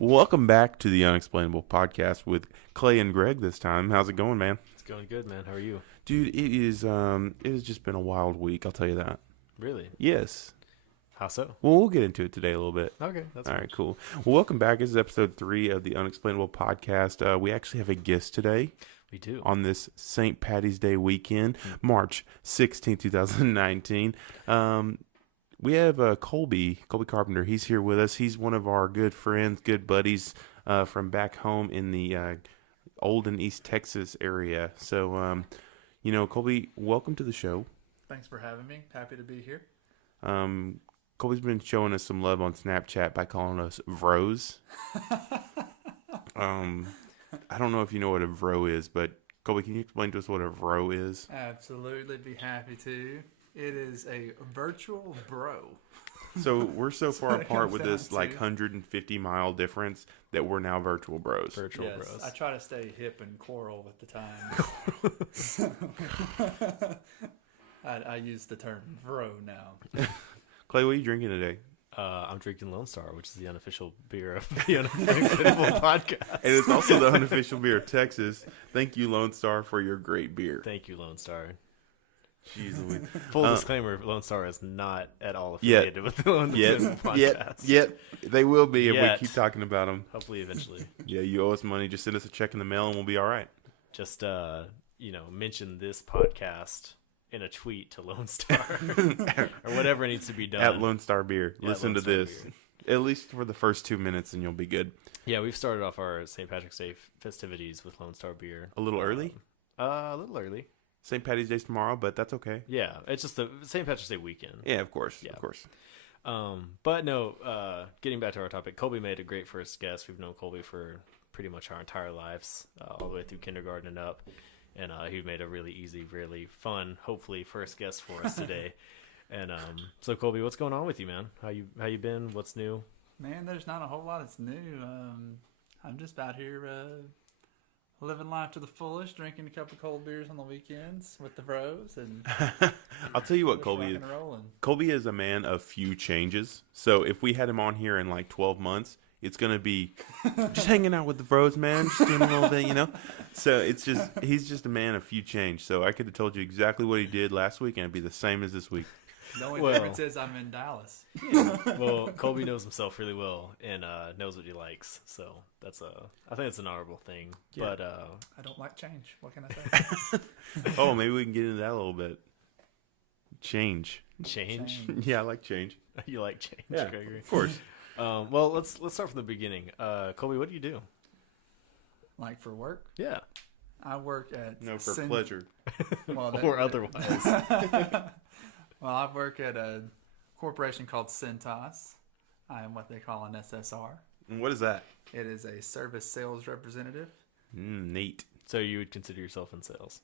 Welcome back to the Unexplainable podcast with Clay and Greg this time. How's it going, man? It's going good, man. How are you? Dude, it has just been a wild week, I'll tell you that. Really? Yes. How so? Well, we'll get into it today a little bit. Okay, that's all right. Cool. Well, welcome back. This is episode 3 of the Unexplainable podcast. We actually have a guest today. We do. On this St. Patty's Day weekend, March 16, 2019. We have Colby Carpenter. He's here with us. He's one of our good friends, good buddies from back home in the Olden, East Texas area. So, Colby, welcome to the show. Thanks for having me. Happy to be here. Colby's been showing us some love on Snapchat by calling us Vros. I don't know if you know what a Vro is, but Colby, can you explain to us what a Vro is? Absolutely, be happy to. It is a virtual bro. So we're so far apart with this 150-mile difference that we're now virtual bros. Virtual bros. I try to stay hip and choral with the time. I use the term Vro now. Clay, what are you drinking today? I'm drinking Lone Star, which is the unofficial beer of the Unexplainable podcast. And it's also the unofficial beer of Texas. Thank you, Lone Star, for your great beer. Thank you, Lone Star. Jeez, full disclaimer, Lone Star is not at all affiliated with the Unexplainable podcast. Yet. They will be if we keep talking about them. Hopefully, eventually. Yeah, you owe us money. Just send us a check in the mail and we'll be all right. Just, mention this podcast in a tweet to Lone Star or whatever needs to be done. At Lone Star Beer. Listen to this. At least for the first 2 minutes and you'll be good. Yeah, we've started off our St. Patrick's Day festivities with Lone Star Beer. A little early? A little early. St. Patty's Day's tomorrow, but that's okay. Yeah, it's just the St. Patrick's Day weekend. Yeah, of course. Yeah. Of course. But no, getting back to our topic, Colby made a great first guest. We've known Colby for pretty much our entire lives, all the way through kindergarten and up. And he made a really easy, really fun, hopefully, first guest for us today. And so, Colby, what's going on with you, man? How you been? What's new? Man, there's not a whole lot that's new. I'm just out here living life to the fullest, drinking a couple cold beers on the weekends with the bros. And I'll tell you what Colby is. Colby is a man of few changes. So if we had him on here in like 12 months, it's going to be just hanging out with the bros, man, just doing a little bit, So he's just a man of few change. So I could have told you exactly what he did last week and it'd be the same as this week. The only difference is I'm in Dallas. Well, Colby knows himself really well and knows what he likes. So I think it's an honorable thing. Yeah. But I don't like change. What can I say? Oh, maybe we can get into that a little bit. Change. Yeah, I like change. You like change, yeah, Gregory? Of course. Well, let's start from the beginning. Colby, what do you do? Like for work? Yeah. I work at... No, for pleasure. Or otherwise. Well, I work at a corporation called Cintas. I am what they call an SSR. And what is that? It is a service sales representative. Neat. So you would consider yourself in sales?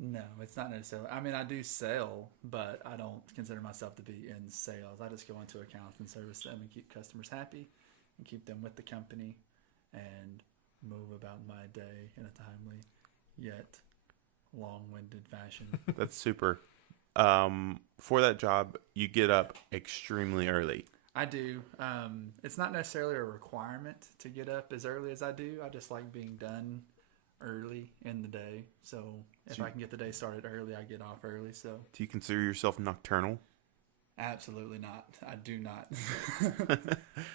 No, it's not necessarily. I mean, I do sell, but I don't consider myself to be in sales. I just go into accounts and service them and keep customers happy and keep them with the company and move about my day in a timely yet long-winded fashion. That's super. For that job, you get up extremely early. I do. It's not necessarily a requirement to get up as early as I do. I just like being done early in the day. So if I can get the day started early, I get off early. So do you consider yourself nocturnal? Absolutely not. I do not.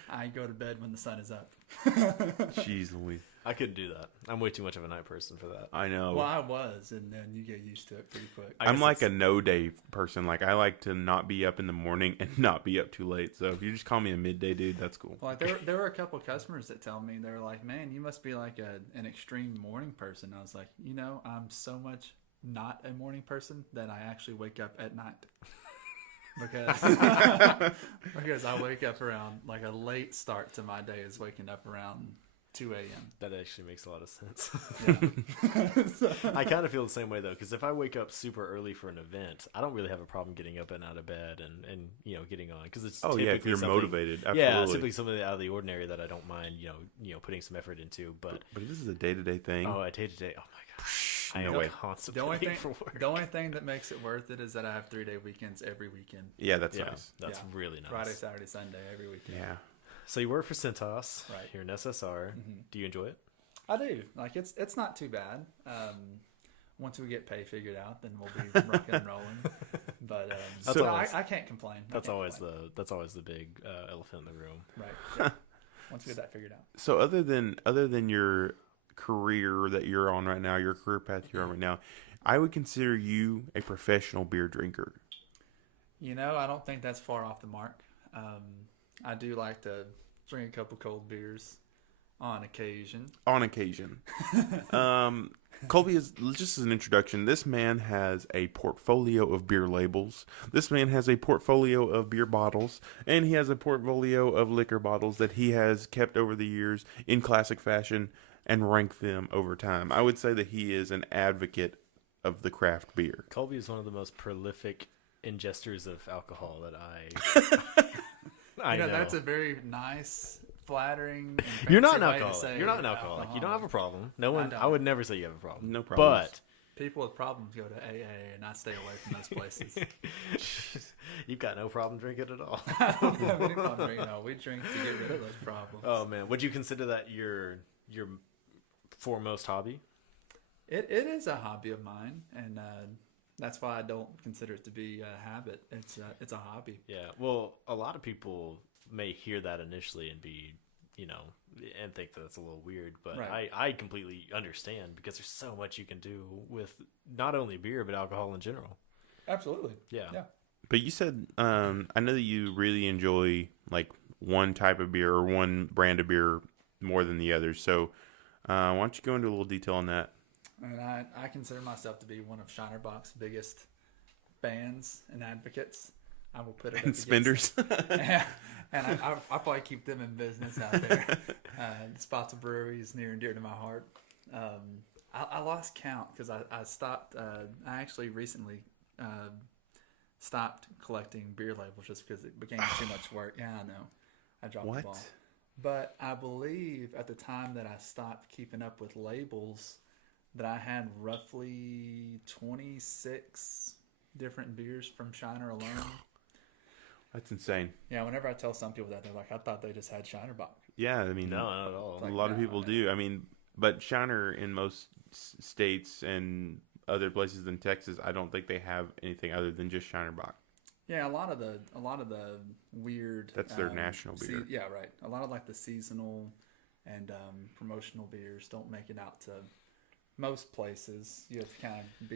I go to bed when the sun is up. Jeez Louise. I couldn't do that. I'm way too much of a night person for that. I know. Well, I was, and then you get used to it pretty quick. I'm like a no-day person. Like, I like to not be up in the morning and not be up too late. So if you just call me a midday dude, that's cool. Like there were a couple of customers that tell me, they're like, man, you must be like an extreme morning person. I was like, I'm so much not a morning person that I actually wake up at night. Because I wake up around, like, a late start to my day is waking up around 2 a.m. That actually makes a lot of sense. Yeah. I kind of feel the same way, though, because if I wake up super early for an event, I don't really have a problem getting up and out of bed and getting on, because it's typically if you're motivated. Absolutely. Yeah, it's typically something out of the ordinary that I don't mind putting some effort into. But if this is a day-to-day thing. Oh, a day-to-day. Oh my gosh. I No am way. constantly for work. The only thing that makes it worth it is that I have 3-day weekends every weekend. Yeah, that's nice. That's really nice. Friday, Saturday, Sunday, every weekend. Yeah. So you work for Cintas. Right. You're an SSR. Mhm. Do you enjoy it? I do. Like it's not too bad. Once we get pay figured out, then we'll be rocking and rolling. But That's so always- I can't complain. That's always the big elephant in the room. right. Yeah. Once we get that figured out. So other than your career that you're on right now, your career path you're on right now, I would consider you a professional beer drinker. I don't think that's far off the mark. I do like to drink a couple cold beers on occasion. On occasion. Colby, is just as an introduction, this man has a portfolio of beer labels. This man has a portfolio of beer bottles, and he has a portfolio of liquor bottles that he has kept over the years in classic fashion and ranked them over time. I would say that he is an advocate of the craft beer. Colby is one of the most prolific ingesters of alcohol that I know. That's a very nice, flattering. And You're not an fancy way to alcoholic. say You're not an alcoholic. You don't have a problem. No one. don't. I would never say you have a problem. No problem. But People with problems go to AA, and I stay away from those places. you've got no problem drinking at all. I don't have any problem drinking. No, we drink to get rid of those problems. Oh man, would you consider that your foremost hobby? It is a hobby of mine, and that's why I don't consider it to be a habit. It's a hobby. Yeah. Well, a lot of people may hear that initially and be, and think that it's a little weird, but Right. I completely understand because there's so much you can do with not only beer but alcohol in general. Absolutely. Yeah. Yeah. But you said, I know that you really enjoy like one type of beer or one brand of beer more than the others. So why don't you go into a little detail on that? And I consider myself to be one of Shiner Bock's biggest fans and advocates. I will put it up And spenders. and I'll probably keep them in business out there. Spots of Brewery is near and dear to my heart. I lost count because I stopped. I actually recently stopped collecting beer labels just because it became too much work. Yeah, I know. I dropped the ball. But I believe at the time that I stopped keeping up with labels, that I had roughly 26 different beers from Shiner alone. That's insane. Yeah, whenever I tell some people that, they're like, I thought they just had Shiner Bock. Yeah, I mean, No, not at all. a lot of people do. I mean, but Shiner in most states and other places than Texas, I don't think they have anything other than just Shiner Bock. Yeah, a lot of the weird. That's their national beer. Yeah, right. A lot of like the seasonal and promotional beers don't make it out to most places. You have to kind of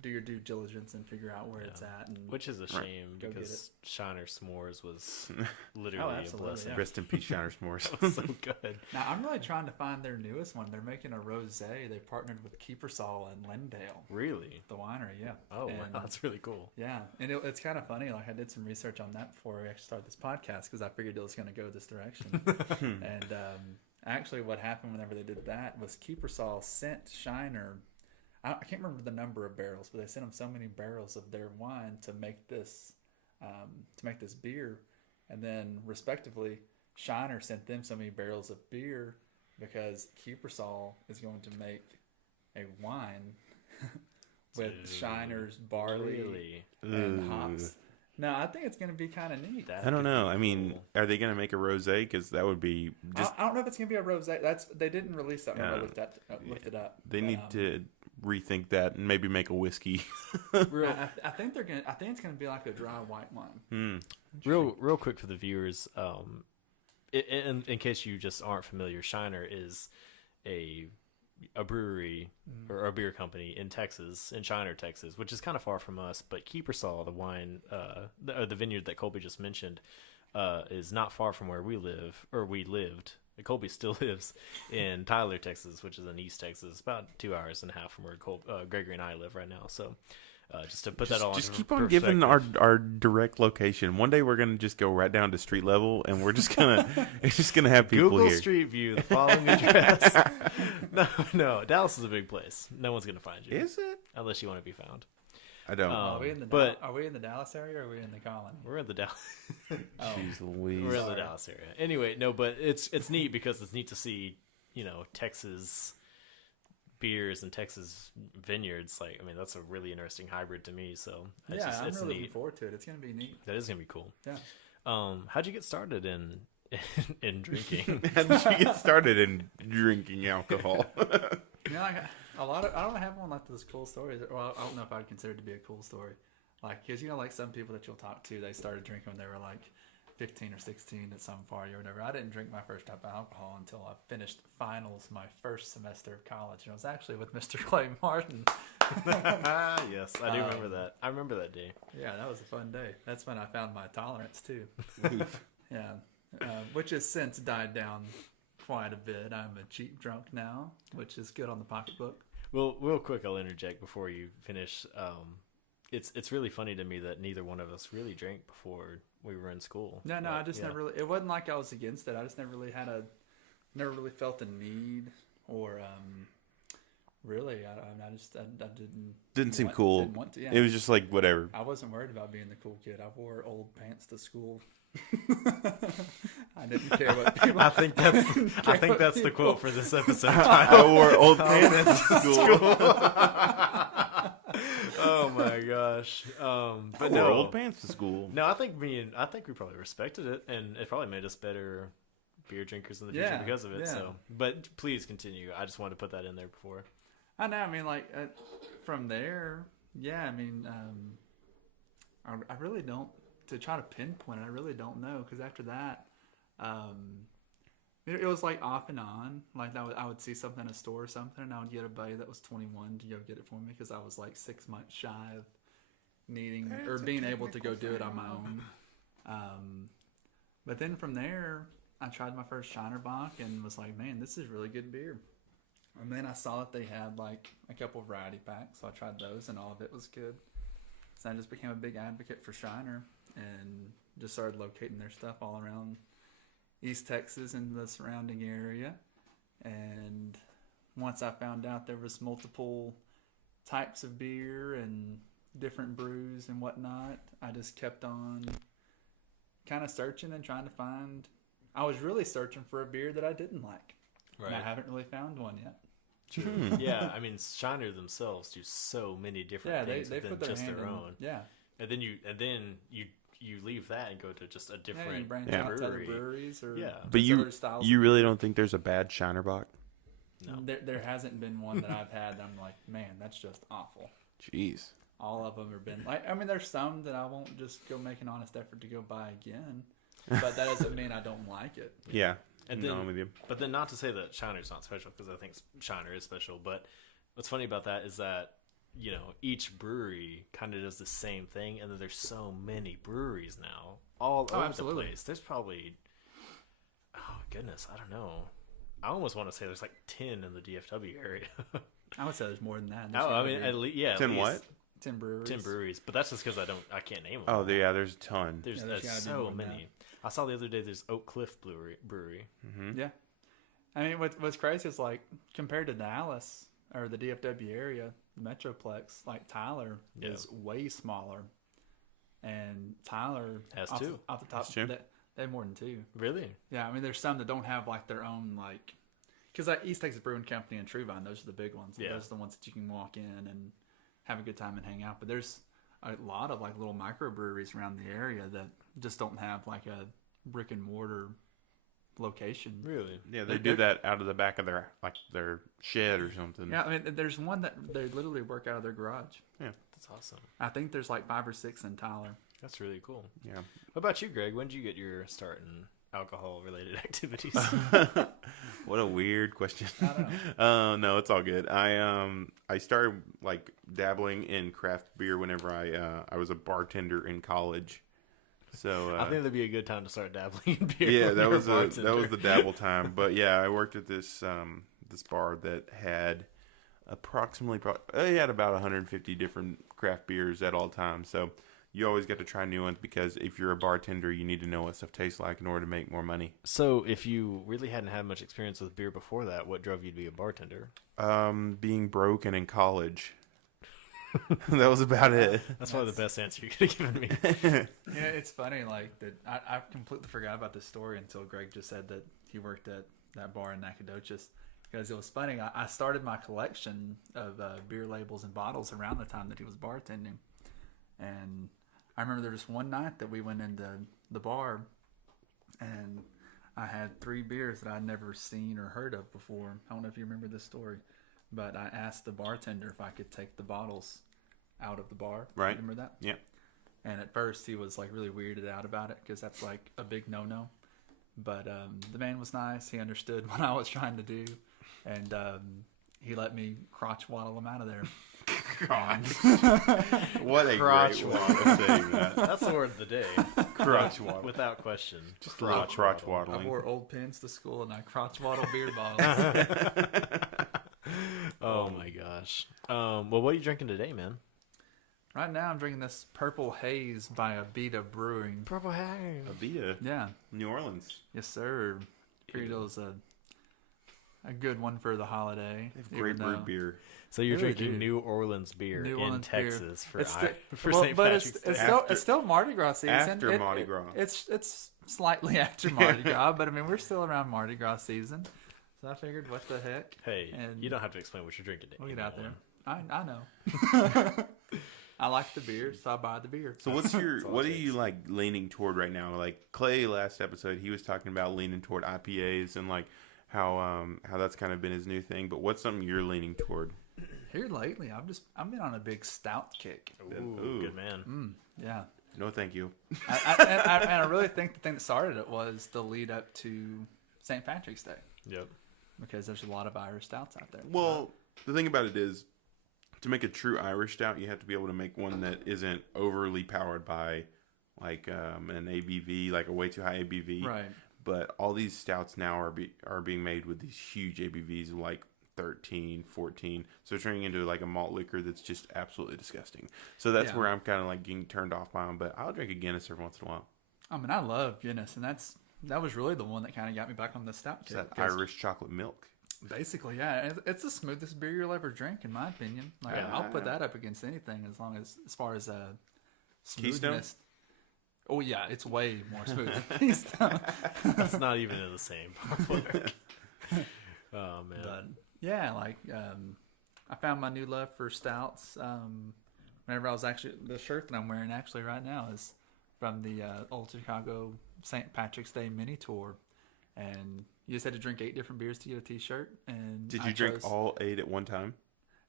do your due diligence and figure out where it's at. And Which is a shame Go get because Shiner S'mores was Oh, literally a absolutely, blessing. yeah. Rest in peace, Shiner S'mores. It was so good. now I'm really trying to find their newest one. They're making a rosé. They partnered with Keepersall in Lindale, Really? the winery. Yeah. Oh, And, wow, that's really cool. Yeah, and it's kind of funny. Like I did some research on that before we actually started this podcast because I figured it was going to go this direction. And actually, what happened whenever they did that was Keepersall sent Shiner. I can't remember the number of barrels, but they sent them so many barrels of their wine to make this beer, and then respectively, Shiner sent them so many barrels of beer because Keepersall is going to make a wine with Dude, Shiner's barley Really? and hops. No, I think it's going to be kind of neat. That I don't could know. be I mean, cool. are they going to make a rosé? Because that would be just. I don't know if it's going to be a rosé. They didn't release that when I Yeah. looked it up. They But, need to rethink that and maybe make a whiskey. real, I think they're going. I think it's going to be like a dry white wine. real quick for the viewers. In case you just aren't familiar, Shiner is a brewery or a beer company in Texas, in Shiner, Texas, which is kind of far from us. But Keepersall, the wine, the vineyard that Colby just mentioned, is not far from where we live, or we lived. Colby still lives in Tyler, Texas, which is in East Texas, about 2.5 hours from where Gregory and I live right now. So just to put that all Just into keep on giving perspective. our direct location. One day we're gonna just go right down to street level, and we're just gonna it's just gonna have people Google here. Street View, the following address. No, Dallas is a big place. No one's gonna find you. Is it? Unless you want to be found. I don't. Are we in the but- are we in the Dallas area or are we in the colony? We're in the Dallas. Jeez Louise. We're in the Sorry. Dallas area. Anyway, no, but it's neat because it's neat to see, Texas beers and Texas vineyards. Like, I mean, that's a really interesting hybrid to me. So I'm it's really looking neat. forward to it. It's going to be neat. That is gonna be cool. Yeah. How'd you get started in in drinking. How did you get started in drinking alcohol? You know, like a lot of I don't have one like those cool stories. Well, I don't know if I'd consider it to be a cool story. Like, because you know, like some people that you'll talk to, they started drinking when they were like 15 or 16 at some party or whatever. I didn't drink my first type of alcohol until I finished finals my first semester of college, and it was actually with Mr. Clay Martin. Yes, I do remember that. I remember that day. Yeah, that was a fun day. That's when I found my tolerance too. Yeah, which has since died down quite a bit. I'm a cheap drunk now, which is good on the pocketbook. Well, real quick, I'll interject before you finish. It's really funny to me that neither one of us really drank before we were in school. No, Like, I just never really. It wasn't like I was against it. I just never really felt a need or really. I Didn't seem want- cool. Didn't want to. Yeah. It was just like whatever. I wasn't worried about being the cool kid. I wore old pants to school. I didn't care what people. I think that's the quote for this episode. I wore old pants to school. Oh my gosh! But I no, wore old pants to school. no. I think we probably respected it, and it probably made us better beer drinkers in the future Yeah, because of it. yeah. So, but please continue. I just wanted to put that in there before. I know. I mean, like from there, yeah. I mean, I really don't. To try to pinpoint it, I really don't know because after that, it was like off and on. Like I would see something in a store or something, and I would get a buddy that was 21 to go get it for me because I was like 6 months shy of needing or being able to go do it on my own. But then from there, I tried my first Shiner Bock and was like, man, this is really good beer. And then I saw that they had like a couple variety packs, so I tried those, and all of it was good. So I just became a big advocate for Shiner and just started locating their stuff all around East Texas and the surrounding area. And once I found out there was multiple types of beer and different brews and whatnot, I just kept on kind of searching and trying to find. I was really searching for a beer that I didn't like. Right. And I haven't really found one yet. True. Yeah, I mean, Shiner themselves do so many different Yeah, things they within put their just hand their in. own. Yeah. And then you leave that and go to just a Yeah, you different branch Yeah. out to other brewery. breweries or Yeah. But just other styles. you really don't think there's a bad Shiner Bock? No. There hasn't been one that I've had that I'm like, man, that's just awful. Jeez. All of them have been like, I mean, there's some that I won't just go make an honest effort to go buy again, but that doesn't mean I don't like it. Yeah. And No, then, I'm with you. but then not to say that Shiner's not special, because I think Shiner is special. But what's funny about that is that, you know, each brewery kind of does the same thing, and then there's so many breweries now all over absolutely. the place. There's probably, oh goodness, I don't know. I almost want to say there's like 10 in the DFW area. I would say there's more than that. No, I mean at least yeah, 10 at what? least 10 breweries. 10 breweries, but that's just because I can't name them. Oh, yeah, there's a ton. There's, Yeah, there's gotta be more so than many. I saw the other day there's Oak Cliff Brewery. Mm-hmm. Yeah. I mean, what's crazy is like compared to Dallas or the DFW area, the Metroplex, like Tyler Yeah. is way smaller, and Tyler Has off, two. off the top. That's true. They have more than two. Really? Yeah, I mean, there's some that don't have like their own like, because like East Texas Brewing Company and Truvine, those are the big ones. Yeah. Those are the ones that you can walk in and have a good time and hang out. But there's a lot of like little microbreweries around the area that just don't have like a brick and mortar location. Really? Yeah, they do that out of the back of their shed or something. Yeah, I mean, there's one that they literally work out of their garage. That's awesome. I think there's like 5 or 6 in Tyler. That's really cool. Yeah. What about you, Greg? When did you get your start in alcohol-related activities? What a weird question. I don't know. No, it's all good. I started like dabbling in craft beer whenever I was a bartender in college. So I think that'd be a good time to start dabbling in beer. yeah, when that you're a was bartender. the dabble time. But yeah, I worked at this bar that had it had about 150 different craft beers at all times. So you always get to try new ones because if you're a bartender, you need to know what stuff tastes like in order to make more money. So, if you really hadn't had much experience with beer before that, what drove you to be a bartender? Being broke and in college. That was about it. That's probably the best answer you could have given me. Yeah, it's funny. Like that, I completely forgot about this story until Greg just said that he worked at that bar in Nacogdoches. Because it was funny. I started my collection of beer labels and bottles around the time that he was bartending, and I remember there was one night that we went into the bar, and I had 3 beers that I'd never seen or heard of before. I don't know if you remember this story, but I asked the bartender if I could take the bottles out of the bar. Right. Remember that? Yeah. And at first he was like really weirded out about it because that's like a big no-no. But the man was nice. He understood what I was trying to do, and he let me crotch waddle him out of there. What a Crotch great way of saying that. That's the word of the day. Crotch waddle. Without question. Just a little crotch I waddling. wore old pins to school and I crotch waddle beer bottles. Oh my gosh. Well, what are you drinking today, man? Right now I'm drinking this Purple Haze by Abita Brewing. Purple Haze. Abita, Yeah. New Orleans. Yes, sir. Figured it was a good one for the holiday. They have great even brewed though- beer. So you're Really drinking do. New Orleans beer New in Orleans beer. Texas for It's sti- for well, St. but Patrick's it's Day. still After- it's still Mardi Gras season. after Mardi Gras. It's slightly after Mardi Gras, but I mean we're still around Mardi Gras season. So I figured, what the heck? Hey, and- you don't have to explain what you're drinking. to We'll get out there. anyone. I know. I like the beer, so I buy the beer. So what's your That's all what it are you takes. like leaning toward right now? Like Clay last episode, he was talking about leaning toward IPAs and like how that's kind of been his new thing. But what's something you're leaning toward? Here lately, I've been on a big stout kick. Ooh, good man. Yeah, No, thank you. and I really think the thing that started it was the lead up to St. Patrick's Day Yep. because there's a lot of Irish stouts out there. Well, the thing about it is, to make a true Irish stout, you have to be able to make one that isn't overly powered by like an ABV, like a way too high ABV. Right. But all these stouts now are being made with these huge ABVs, like 13, 14. So it's turning into like a malt liquor that's just absolutely disgusting. So that's Yeah. where I'm kind of like getting turned off by them. But I'll drink a Guinness every once in a while. I mean, I love Guinness, and that was really the one that kind of got me back on the stout It's kick. that 'cause Irish chocolate milk. Basically, yeah, it's the smoothest beer you'll ever drink, in my opinion. Like, Yeah. I'll put that up against anything as far as Keystone? smoothness. Oh yeah, it's way more smooth than Keystone. That's not even in the same ballpark. Oh man. But yeah, like I found my new love for stouts. Whenever I was actually the shirt that I'm wearing actually right now is from the Old Chicago St. Patrick's Day mini tour, and you just had to drink 8 different beers to get a T-shirt. And Did I you drink chose- all 8 at one time?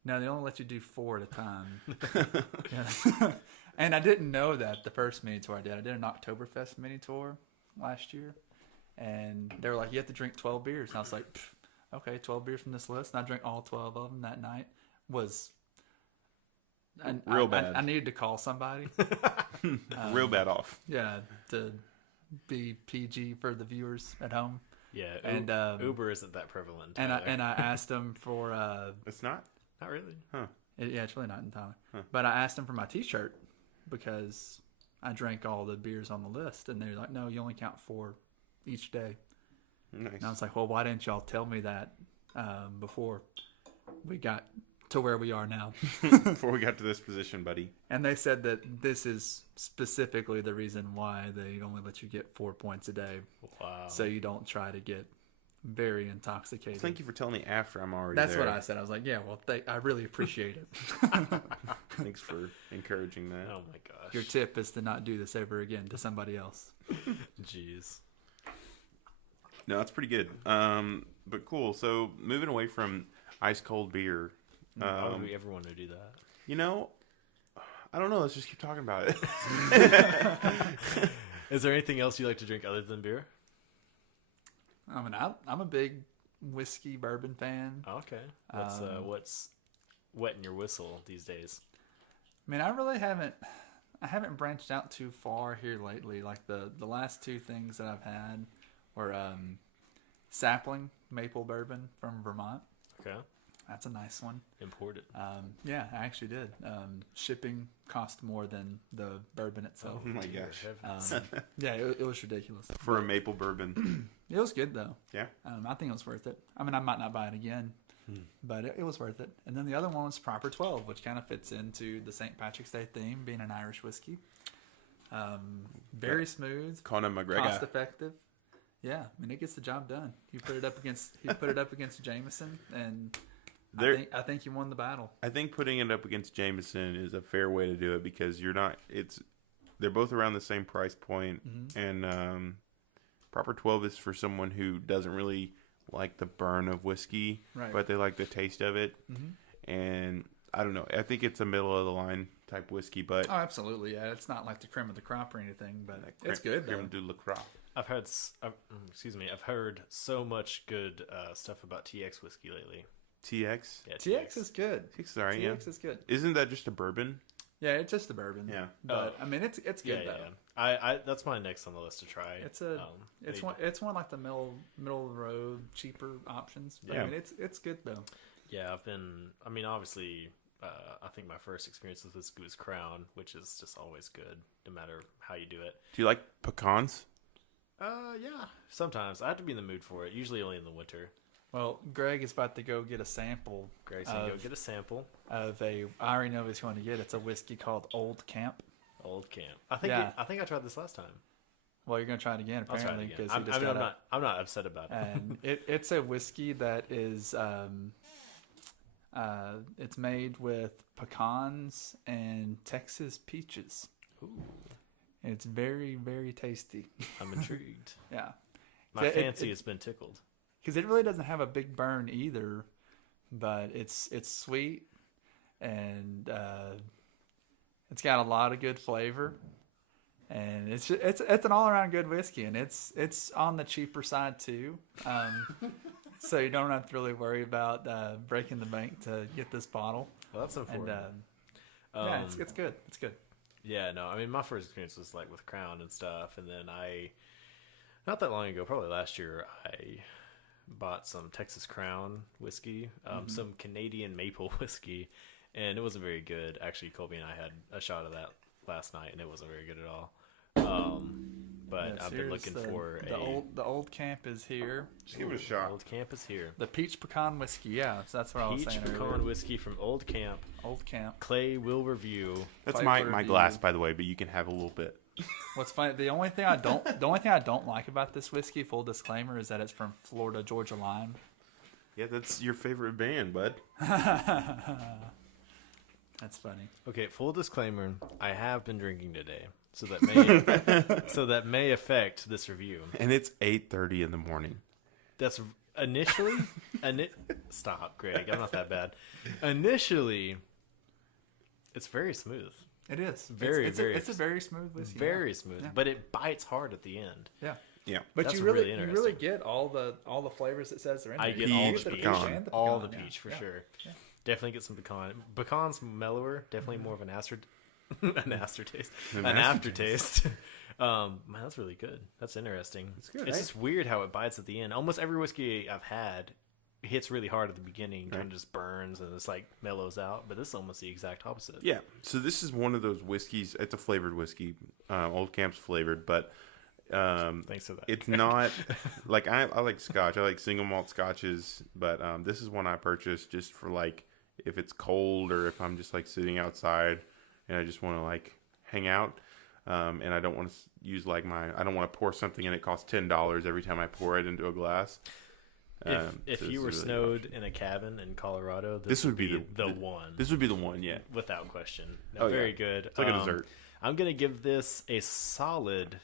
No, they only let you do 4 at a time. Yeah. And I didn't know that the first mini tour I did. I did an Oktoberfest mini tour last year, and they were like, "You have to drink 12 beers." And I was like, "Pff, "Okay, 12 beers from this list." And I drank all 12 of them that night. Real bad. I needed to call somebody. Real bad off. Yeah, to be PG for the viewers at home. Yeah, And, Uber isn't that prevalent. And Tyler. I asked them for It's not? Not really. yeah, it's really not in Tyler. Huh. But I asked them for my T-shirt because I drank all the beers on the list, and they're like, "No, you only count 4 each day." Nice. And I was like, "Well, why didn't y'all tell me that before we got to where we are now?" Before we got to this position, buddy. And they said that this is specifically the reason why they only let you get 4 points a day, Wow. so you don't try to get very intoxicated. Thank you for telling me after I'm already That's there. what I said. I was like, "Yeah, well, I really appreciate it." Thanks for encouraging that. Oh my gosh. Your tip is to not do this ever again to somebody else. Jeez. No, that's pretty good. But cool. So moving away from ice cold beer, Why would we ever want to do that? you know, I don't know. Let's just keep talking about it. Is there anything else you like to drink other than beer? I mean, I'm a big whiskey bourbon fan. Oh, okay. What's wetting your whistle these days? I mean, I really haven't branched out too far here lately. Like the last 2 things that I've had were sapling maple bourbon from Vermont. Okay. That's a nice one. Imported. Yeah, I actually did. Shipping cost more than the bourbon itself. Oh my gosh. Yeah, it was ridiculous. For a maple bourbon. It was good though. Yeah. I think it was worth it. I mean, I might not buy it again, but it was worth it. And then the other one was Proper 12, which kind of fits into the St. Patrick's Day theme, being an Irish whiskey. Very smooth, Conor cost McGregor. effective. Yeah, I mean, it gets the job done. You put it up against Jameson, and There- I think you won the battle. I think putting it up against Jameson is a fair way to do it because they're both around the same price point, and Proper 12 is for someone who doesn't really like the burn of whiskey, Right. but they like the taste of it. Mm-hmm. And I don't know. I think it's a middle of the line type whiskey, but Oh, absolutely. Yeah, it's not like the cream of the crop or anything, but like it's good though. Creme de la Croix. I've heard so much good stuff about TX whiskey lately. TX. Yeah, TX is good. TX is alright, yeah. TX is good. Isn't that just a bourbon? Yeah, it's just a bourbon. Yeah. But I mean, it's good yeah, though. yeah. I that's my next on the list to try. It's a it's one like the middle of the road cheaper options. But Yeah. I mean, it's good though. Yeah, I mean, obviously, I think my first experience with whiskey was Crown, which is just always good, no matter how you do it. Do you like pecans? Yeah, sometimes I have to be in the mood for it. Usually only in the winter. Well, Greg is about to go get a sample Greg's gonna go get a sample. of I already know what he's going to get. It's a whiskey called Old Camp. Old Camp. I think Yeah. I think I tried this last time. Well, you're going to try it again I'll try apparently it again. because he just got it. I'm not upset about it. And it's a whiskey that is it's made with pecans and Texas peaches. Ooh, And it's very, very tasty. I'm intrigued. Yeah. My It- fancy has been tickled. Because it really doesn't have a big burn either, but it's sweet and it's got a lot of good flavor, and it's an all around good whiskey, and it's on the cheaper side too, so you don't have to really worry about breaking the bank to get this bottle. Well, that's And important. yeah, it's good. It's good. Yeah, no, I mean, my first experience was like with Crown and stuff, and then not that long ago, probably last year, I bought some Texas Crown whiskey, some Canadian maple whiskey, and it wasn't very good. Actually, Colby and I had a shot of that last night, and it wasn't very good at all. But Yes, I've been here's looking for the old camp is here. Just give it a shot. Old Camp is here. The peach pecan whiskey, yeah, so that's what I was Peach saying pecan earlier. whiskey from Old Camp. Old camp. Clay will review. That's Flavor my review. glass, by the way, but you can have a little bit. What's funny? The only thing I don't like about this whiskey, full disclaimer, is that it's from Florida Georgia Lime. Yeah, that's your favorite band, bud. That's funny. Okay, full disclaimer: I have been drinking today, so that may affect this review. And it's 8:30 in the morning. That's initially. Stop, Greg. I'm not that bad. Initially, it's very smooth. It is Very, it's very- a very smooth whiskey. Very smooth, Yeah. but it bites hard at the end. Yeah. Yeah. But That's you really really interesting. get all the flavors it says they're in I there. get You all Peach, the peach pecan. and the All the pecan, peach for yeah. sure. Yeah. Definitely get some pecan. Pecan's mellower. Definitely more of an an aftertaste. An An aftertaste. aftertaste. Man, that's really good. That's interesting. It's good, It's right? just weird how it bites at the end. Almost every whiskey I've had hits really hard at the beginning, kind of just burns and it's like mellows out. But this is almost the exact opposite. Yeah. So this is one of those whiskeys. It's a flavored whiskey. Old Camp's flavored, but Thanks for that. it's not like I like Scotch. I like single malt Scotches, but this is one I purchased just for like if it's cold or if I'm just like sitting outside and I just want to like hang out. And I don't want to use like I don't want to pour something and it costs $10 every time I pour it into a glass. If So you this were is really snowed in a cabin in Colorado, This would be the the- one. This would be the one, yeah. Without question. No, Oh, yeah. very good. It's like a dessert. I'm gonna give this a solid.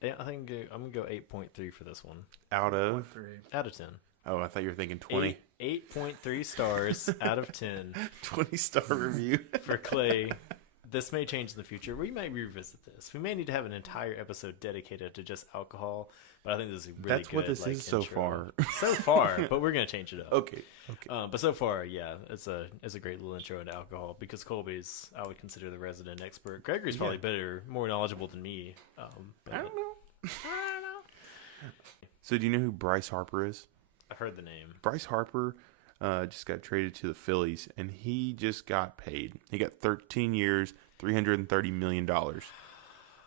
Yeah, I think I'm gonna go 8.3 for this one Out of 3. out of 10. oh, I thought you were thinking 20. 8.3 stars out of 10 20-star review. for Clay. This may change in the future. We might revisit this. We may need to have an entire episode dedicated to just alcohol. But I think this is really That's good. what this is so intro. far. So far, but we're gonna change it up. Okay. But so far, yeah, it's a great little intro into alcohol because Colby's I would consider the resident expert. Gregory's probably better, more knowledgeable than me. But I don't know. So do you know who Bryce Harper is? I've heard the name. Bryce Harper just got traded to the Phillies, and he just got paid. He got 13 years, $330 million. What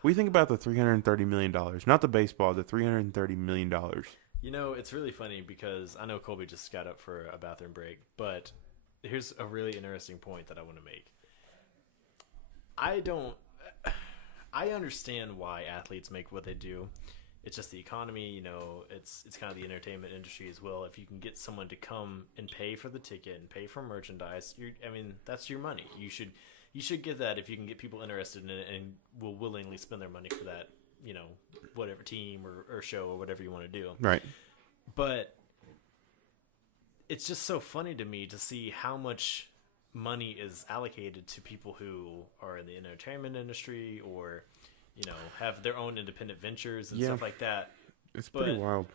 do you think about the $330 million? Not the baseball, the $330 million. You know, it's really funny because I know Colby just got up for a bathroom break, but here's a really interesting point that I want to make. I understand why athletes make what they do. It's just the economy, you know, it's kind of the entertainment industry as well. If you can get someone to come and pay for the ticket and pay for merchandise, that's your money. You should get that if you can get people interested in it and will willingly spend their money for that whatever team or show or whatever you want to do. Right. But it's just so funny to me to see how much money is allocated to people who are in the entertainment industry or, have their own independent ventures and stuff like that. It's pretty wild.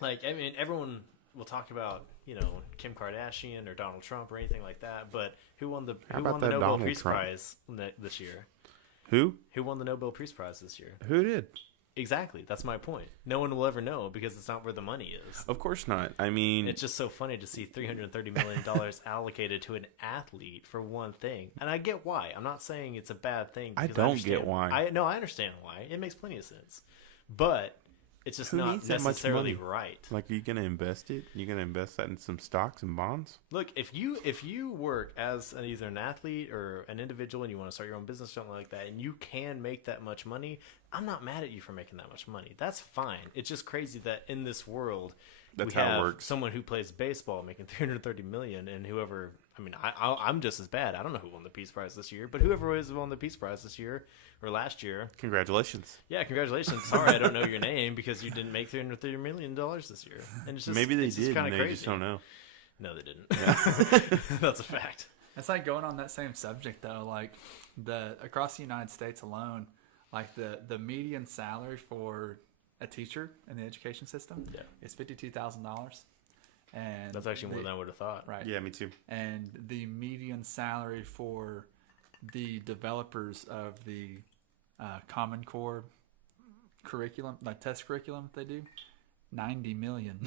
Like, I mean, everyone will talk about, Kim Kardashian or Donald Trump or anything like that, but who won the Nobel Donald Peace Trump? Prize this year? Who? Who won the Nobel Peace Prize this year? Who did? Exactly. That's my point. No one will ever know because it's not where the money is. Of course not. I mean, It's just so funny to see $330 million allocated to an athlete for one thing. And I get why. I'm not saying it's a bad thing. I because don't get understand- why. I understand why. It makes plenty of sense. But it's just Who not needs that much necessarily money? right. like, are you going to invest it? You going to invest that in some stocks and bonds? Look, if you work as either an athlete or an individual and you want to start your own business or something like that, and you can make that much money, I'm not mad at you for making that much money. That's fine. It's just crazy that in this world, That's we how it have works. someone who plays baseball making $330 million, and whoever. I mean, I'm just as bad. I don't know who won the Peace Prize this year, but whoever won the Peace Prize this year or last year, Congratulations. yeah, congratulations. Sorry, I don't know your name because you didn't make $330 million this year, and it's just Maybe they it's just did, kind and of they crazy. just don't know. No, they didn't. That's a fact. It's like going on that same subject though, like across the United States alone, like the median salary for a teacher in the education system is $52,000. And That's actually more than I would have thought. right. Yeah, me too. And the median salary for the developers of the Common Core curriculum, like test curriculum they do, $90 million.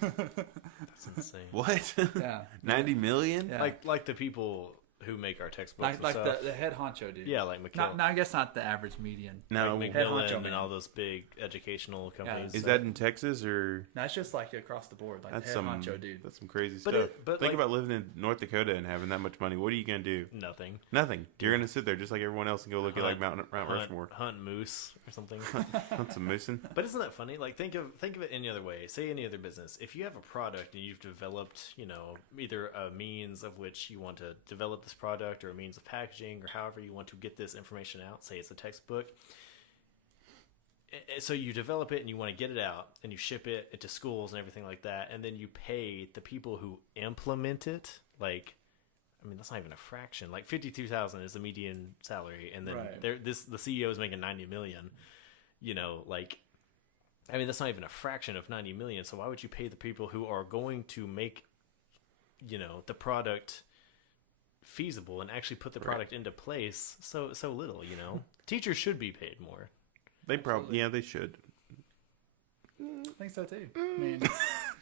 That's insane. What? Yeah. 90 million? Yeah. Like the people who make our textbooks like and stuff. the head honcho dude. Yeah, like McKill. I guess not the average median. No. Like Head Macmillan honcho and man. all those big educational companies. Is so- that in Texas or? No, it's just like across the board, like That's the head some honcho dude. That's some crazy But stuff. but Think like- about living in North Dakota and having that much money. What are you gonna do? Nothing. Nothing. You're gonna sit there just like everyone else and go look at like Mount Rushmore, Hunt moose or something. hunt some moosin. But isn't that funny? Like think of it any other way. Say any other business. If you have a product and you've developed, either a means of which you want to develop this product or a means of packaging or however you want to get this information out, say it's a textbook. So you develop it and you want to get it out and you ship it into schools and everything like that, and then you pay the people who implement it. Like, I mean, that's not even a fraction. Like $52,000 is the median salary, and then Right. the CEO is making $90 million. Like, I mean, that's not even a fraction of $90 million. So why would you pay the people who are going to make, the product feasible and actually put the product into place so little? Teachers should be paid more. They probably, yeah, they should. I think so too. I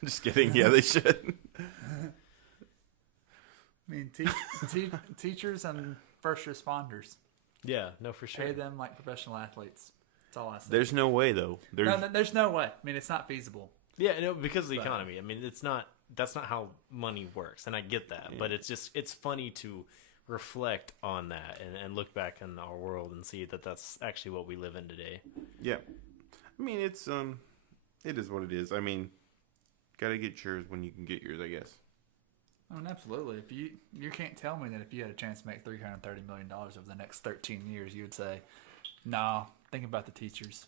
Just kidding. Yeah, they should. mean, teachers and first responders, Yeah, no, for sure. pay them like professional athletes. That's all I say. There's no way though. There's no way. I mean, it's not feasible. Yeah, because of the But- economy. I mean, that's not how money works, and I get that. But it's funny to reflect on that and look back in our world and see that that's actually what we live in today. Yeah. I mean, it is what it is. I mean, gotta get yours when you can get yours, I guess. I mean, absolutely. If you can't tell me that if you had a chance to make $330 million over the next 13 years, you would say, "No, think about the teachers."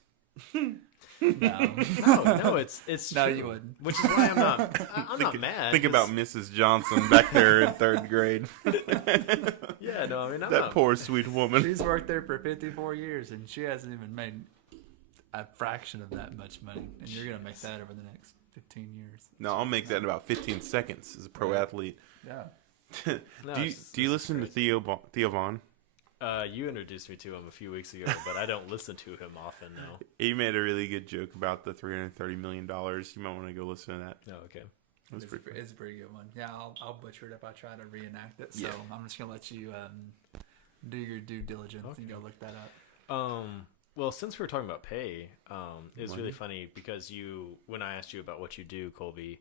No, No, it's no, true. you wouldn't. Which is why I'm not mad. Think 'cause- about Mrs. Johnson back there in third grade. Yeah, no, I mean, I'm That not, poor sweet woman. She's worked there for 54 years, and she hasn't even made a fraction of that much money. And you're gonna make that over the next 15 years. No, I'll make that in about 15 seconds as a pro athlete. Yeah. No, do you listen to Theo Vaughn? You introduced me to him a few weeks ago, but I don't listen to him often now. He made a really good joke about the $330 million. You might want to go listen to that. Oh, okay. That's pretty cool. It's a pretty good one. Yeah, I'll butcher it if I try to reenact it. So Yeah. I'm just gonna let you do your due diligence and go look that up. Well, since we're talking about pay, it's really funny because when I asked you about what you do, Colby,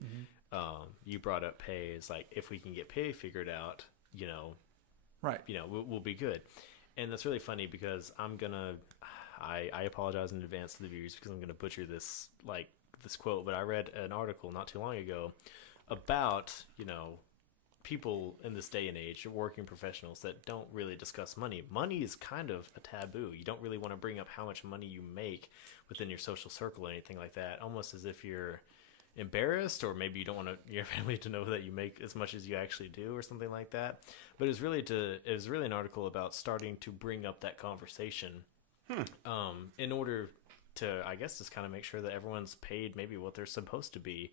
you brought up pay. It's like, if we can get pay figured out, Right. we'll be good. And that's really funny because I apologize in advance to the viewers because I'm going to butcher this quote, but I read an article not too long ago about, people in this day and age, working professionals that don't really discuss money. Money is kind of a taboo. You don't really want to bring up how much money you make within your social circle or anything like that, almost as if you're embarrassed, or maybe you don't want your family to know that you make as much as you actually do or something like that. But it was really an article about starting to bring up that conversation in order to, I guess, just kind of make sure that everyone's paid maybe what they're supposed to be.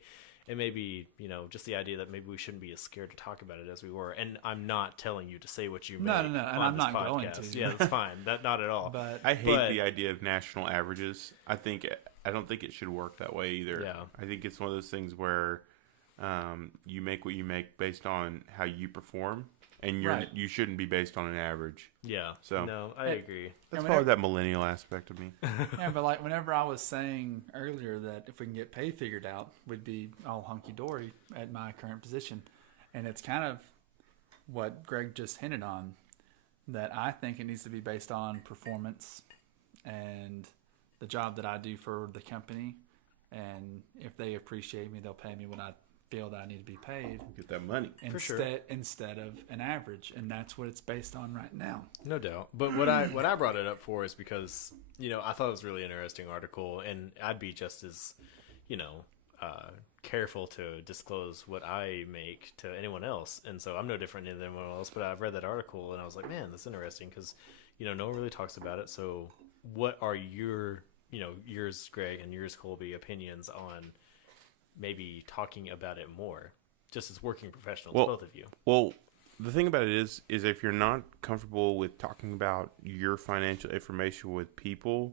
And maybe, just the idea that maybe we shouldn't be as scared to talk about it as we were. And I'm not telling you to say what you make. No, and I'm not going to. Yeah, that's fine. Not at all. But I hate the idea of national averages. I don't think it should work that way either. Yeah. I think it's one of those things where you make what you make based on how you perform, and you shouldn't be based on an average. Yeah. So no, I agree. That's probably that millennial aspect of me. Yeah, but like whenever I was saying earlier that if we can get pay figured out, we'd be all hunky dory at my current position, and it's kind of what Greg just hinted on, that I think it needs to be based on performance and the job that I do for the company, and if they appreciate me, they'll pay me what I feel that I need to be paid. Get that money. Instead of an average, and that's what it's based on right now. No doubt. But what I brought it up for is because, I thought it was a really interesting article, and I'd be just as, careful to disclose what I make to anyone else. And so I'm no different than anyone else, but I've read that article and I was like, man, that's interesting because, no one really talks about it. So what are yours, Greg, and yours, Colby, opinions on maybe talking about it more, just as working professionals, both of you? Well, the thing about it is if you're not comfortable with talking about your financial information with people,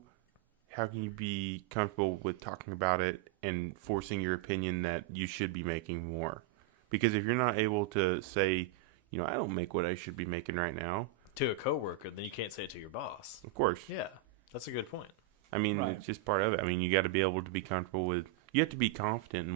how can you be comfortable with talking about it and forcing your opinion that you should be making more? Because if you're not able to say, I don't make what I should be making right now to a coworker, then you can't say it to your boss. Of course. Yeah, that's a good point. I mean, It's just part of it. I mean, you got to be able to be comfortable with. You have to be confident in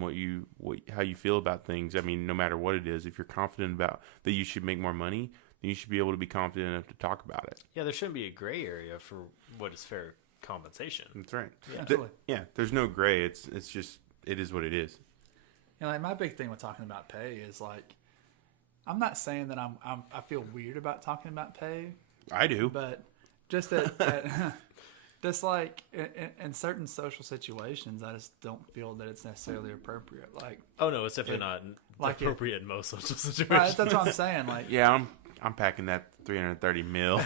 how you feel about things. I mean, no matter what it is, if you're confident about that you should make more money, then you should be able to be confident enough to talk about it. Yeah, there shouldn't be a gray area for what is fair compensation. That's right. Yeah, absolutely. There's no gray. It's just it is what it is. Like my big thing with talking about pay is like, I'm not saying that I feel weird about talking about pay. I do, but just that just like in certain social situations, I just don't feel that it's necessarily appropriate. Like, oh no, it's definitely not appropriate in most social situations. Right, that's what I'm saying. Like, yeah, I'm packing that 330 mil.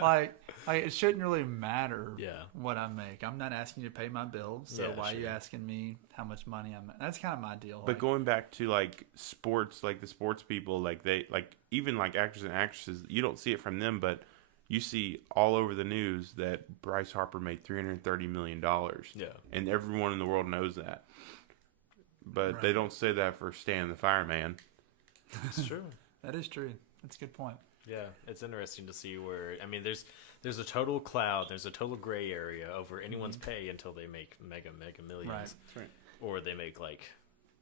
like it shouldn't really matter. Yeah. What I make. I'm not asking you to pay my bills. So why are you asking me how much money I'm? That's kind of my deal. But going back to like sports, like the sports people, like they even like actors and actresses, you don't see it from them, but you see all over the news that Bryce Harper made $330 million. Yeah. And everyone in the world knows that. But they don't say that for Stan the Fireman. It's true. That is true. That's a good point. Yeah, it's interesting to see where, I mean, there's a total cloud, there's a total gray area over anyone's pay until they make mega millions. Right. That's right. Or they make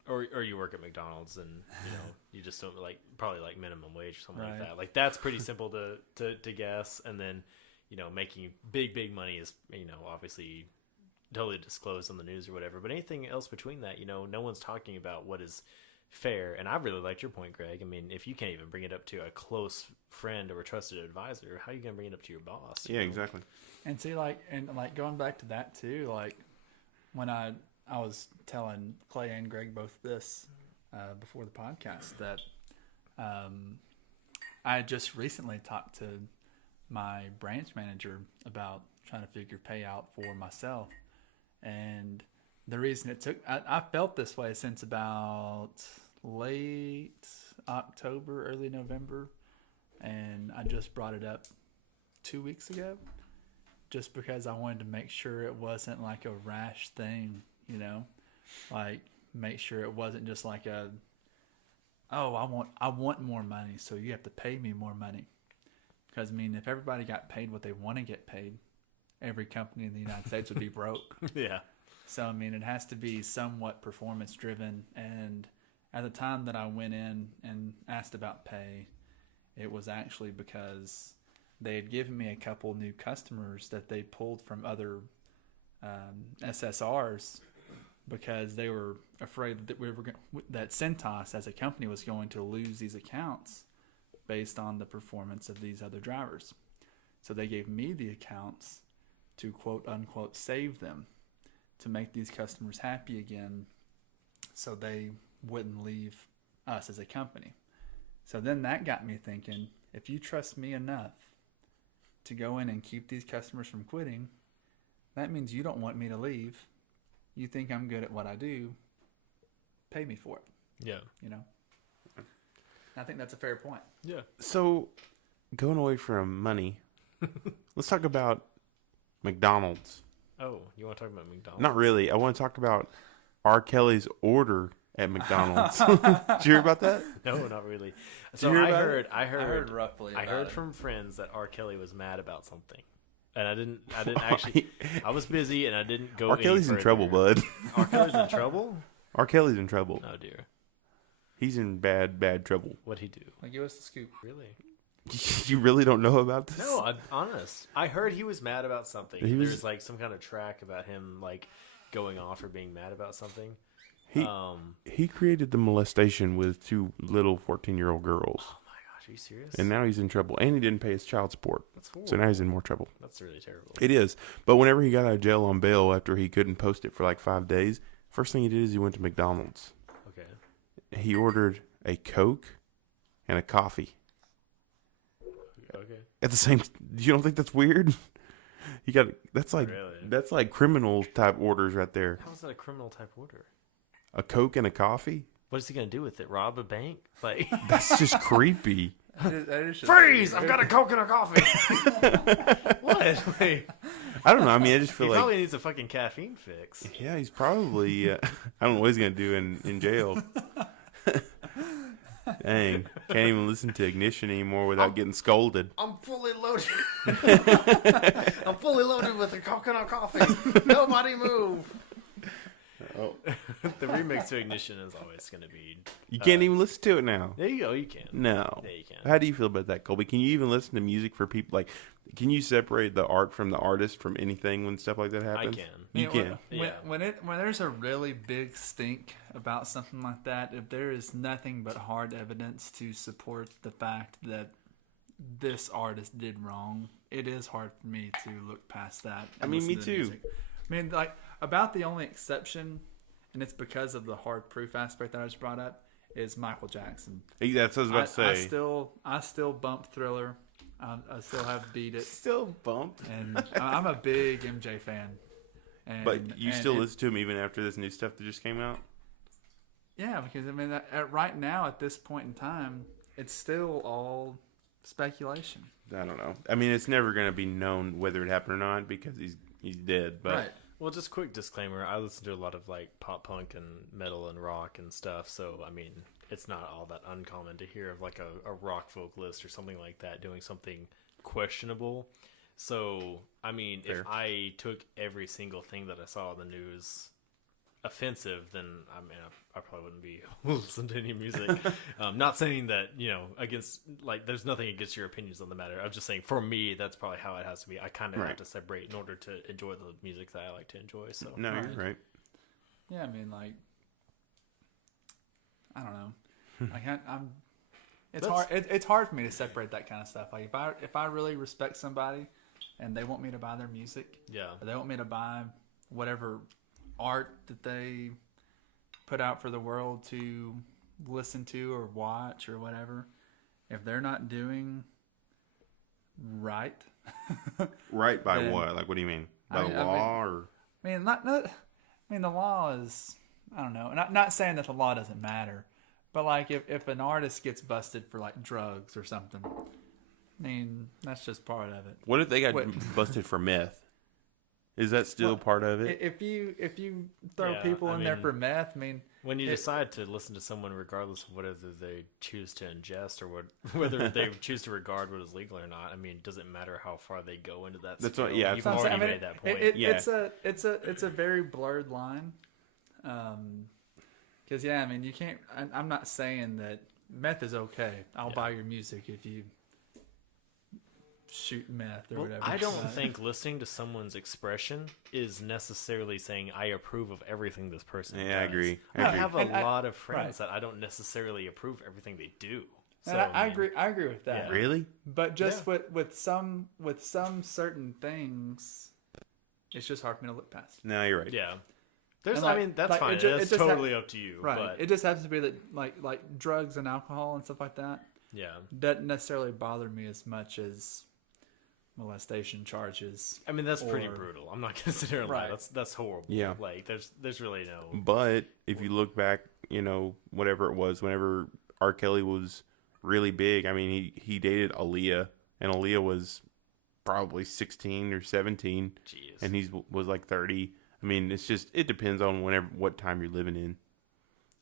or you work at McDonald's and, you just don't probably minimum wage or something like that. Like that's pretty simple to guess. And then, making big money is, obviously totally disclosed on the news or whatever. But anything else between that, no one's talking about what is fair. And I really liked your point, Greg. I mean, if you can't even bring it up to a close friend or a trusted advisor, how are you going to bring it up to your boss? Yeah, exactly. And see, going back to that too, like when I was telling Clay and Greg both this before the podcast that I just recently talked to my branch manager about trying to figure payout for myself. And the reason it took, I felt this way since about late October, early November. And I just brought it up 2 weeks ago just because I wanted to make sure it wasn't like a rash thing, like make sure it wasn't just like I want more money, so you have to pay me more money. Because, I mean, if everybody got paid what they want to get paid, every company in the United States would be broke. Yeah. So, I mean, it has to be somewhat performance-driven. And at the time that I went in and asked about pay, it was actually because they had given me a couple new customers that they pulled from other SSRs because they were afraid that that Centos as a company was going to lose these accounts based on the performance of these other drivers. So they gave me the accounts to quote unquote save them, to make these customers happy again, so they wouldn't leave us as a company. So then that got me thinking, if you trust me enough to go in and keep these customers from quitting, that means you don't want me to leave. You think I'm good at what I do. Pay me for it. Yeah. You know? I think that's a fair point. Yeah. So, going away from money, let's talk about McDonald's. Oh, you want to talk about McDonald's? Not really. I want to talk about R. Kelly's order at McDonald's. Did you hear about that? No, not really. So you hear I about heard, it? I heard, roughly. I heard from friends that R. Kelly was mad about something, and I didn't actually. I was busy and I didn't go. R. Kelly's in trouble, bud. R. Kelly's in trouble. R. Kelly's in trouble. Oh dear. He's in bad trouble. What'd he do? Like, give us the scoop. Really? You really don't know about this? No, I'm honest. I heard he was mad about something. There's like some kind of track about him like going off or being mad about something. He created the molestation with 2 little 14-year-old girls. Oh my gosh, are you serious? And now he's in trouble. And he didn't pay his child support. That's horrible. So now he's in more trouble. That's really terrible. It is. But whenever he got out of jail on bail after he couldn't post it for like 5 days, first thing he did is he went to McDonald's. Okay. He ordered a Coke and a coffee. Okay. At the same, you don't think that's weird? That's Really? like criminal type orders right there. How is that a criminal type order? A Coke and a coffee? What is he gonna do with it? Rob a bank? Like That's just creepy. freeze! I've got a Coke and a coffee. What? Like, I don't know. I mean, I just he feel like probably needs a fucking caffeine fix. yeah, he's probably. I don't know what he's gonna do in jail. Dang, can't even listen to Ignition anymore without getting scolded. I'm fully loaded. I'm fully loaded with a coconut coffee. Nobody move. Oh, The remix to Ignition is always going to be. you can't even listen to it now. There you go. You can. No. Yeah, you can. How do you feel about that, Colby? Can you even listen to music for people like? Can you separate the art from the artist from anything when stuff like that happens? can. You can. Yeah. When there's a really big stink about something like that, if there is nothing but hard evidence to support the fact that this artist did wrong, it is hard for me to look past that. I and mean, listen me to the too. music. I mean, like, about the only exception, and it's because of the hard proof aspect that I just brought up, is Michael Jackson. That's what I was about to say. I still bump Thriller. I still have Beat It. Still bumped. And I'm a big MJ fan. And, But you and still listen to him even after this new stuff that just came out? Yeah, because I mean, right now at this point in time, it's still all speculation. I don't know. I mean, it's never going to be known whether it happened or not because he's dead. But Right. Well, just quick disclaimer. I listen to a lot of like pop punk and metal and rock and stuff. So, I mean, it's not all that uncommon to hear of like a rock vocalist or something like that doing something questionable. So, I mean, Fair. if I took every single thing that I saw in the news offensive, then I mean, I probably wouldn't be listening to any music. Not saying that, against, like, there's nothing against your opinions on the matter. I'm just saying, for me, that's probably how it has to be. I kind of have Right. to separate in order to enjoy the music that I like to enjoy. So, no, Right. you're right. Yeah, I mean, like, I don't know. Like, I'm. It's That's- hard. It's hard for me to separate that kind of stuff. Like, if I really respect somebody, and they want me to buy their music, yeah. or they want me to buy whatever art that they put out for the world to listen to or watch or whatever, if they're not doing right, Right by Then- what? Like, what do you mean? By I mean- the law or? I mean, I mean, the law is, I don't know. Not saying that the law doesn't matter, but like if an artist gets busted for like drugs or something, I mean, that's just part of it. What if they got What- busted for meth? Is that still Well, part of it? If you throw Yeah, people I in there mean- for meth, I mean, When you It- decide to listen to someone, regardless of whether they choose to ingest or whether they choose to regard what is legal or not, I mean, does it matter how far they go into that? That's scale? what- yeah, You've that's what I'm already saying. made that point. It's a very blurred line. Because yeah, I mean, you can't. I'm not saying that meth is okay. I'll Yeah. buy your music if you shoot meth or Well, whatever. I don't but- think listening to someone's expression is necessarily saying I approve of everything this person does. Yeah, I agree. I have a And lot of friends right. that I don't necessarily approve everything they do. So, And I mean, agree. I agree with that. Yeah. Really? But just Yeah. with some certain things, it's just hard for me to look past. No, you're right. Yeah. There's, And, like- I mean, that's like, fine. it ju- it That's just ha- totally up to you. Right. But It just happens to be that like drugs and alcohol and stuff like that yeah. doesn't necessarily bother me as much as molestation charges. I mean, that's pretty Or- brutal. I'm not going to sit here and lie. Right. That's horrible. Yeah. Like, there's really no. But if you look back, whatever it was, whenever R. Kelly was really big, I mean, he dated Aaliyah, and Aaliyah was probably 16 or 17, Jeez. and he was like 30. I mean, it depends on what time you're living in.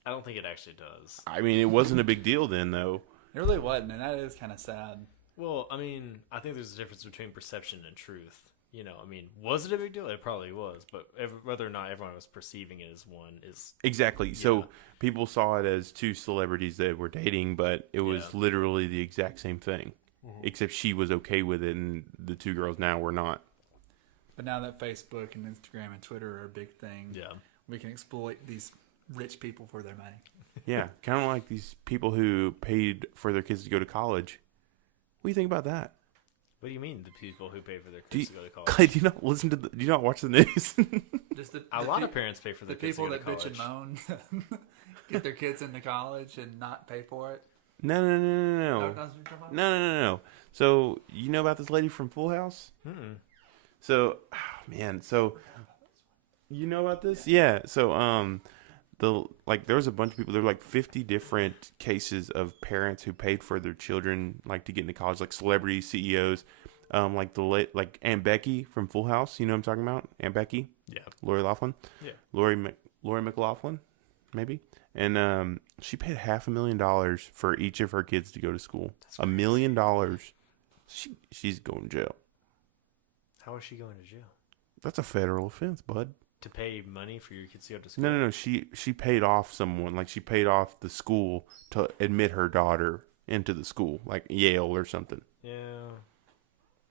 I don't think it actually does. I mean, it wasn't a big deal then, though. It really wasn't, and that is kind of sad. Well, I mean, I think there's a difference between perception and truth. I mean, was it a big deal? It probably was, but whether or not everyone was perceiving it as one is Exactly. So Yeah. people saw it as two celebrities that were dating, but it was Yeah. literally the exact same thing, except she was okay with it, and the two girls now were not. But now that Facebook and Instagram and Twitter are a big thing, yeah. we can exploit these rich people for their money. Yeah, kind of like these people who paid for their kids to go to college. What do you think about that? What do you mean the people who pay for their Do kids you, to go to college? Clay, do you not listen to? Do you not watch the news? Just A lot of parents pay for the their kids to people go to that bitch college. and moan get their kids into college and not pay for it. No. That's what you're talking about? No. So you know about this lady from Full House? Mm-mm. So, so you know about this? Yeah. So, there was a bunch of people. There were like 50 different cases of parents who paid for their children like to get into college, like celebrities, CEOs, like Aunt Becky from Full House. You know what I'm talking about? Aunt Becky, Yeah. Lori Loughlin, Yeah. Lori McLaughlin, maybe. And she paid $500,000 for each of her kids to go to school. $1 million. She's going to jail. How is she going to jail? That's a federal offense, bud. To pay money for your kids to go to school? No. She paid off someone. Like, she paid off the school to admit her daughter into the school, like Yale or something. Yeah.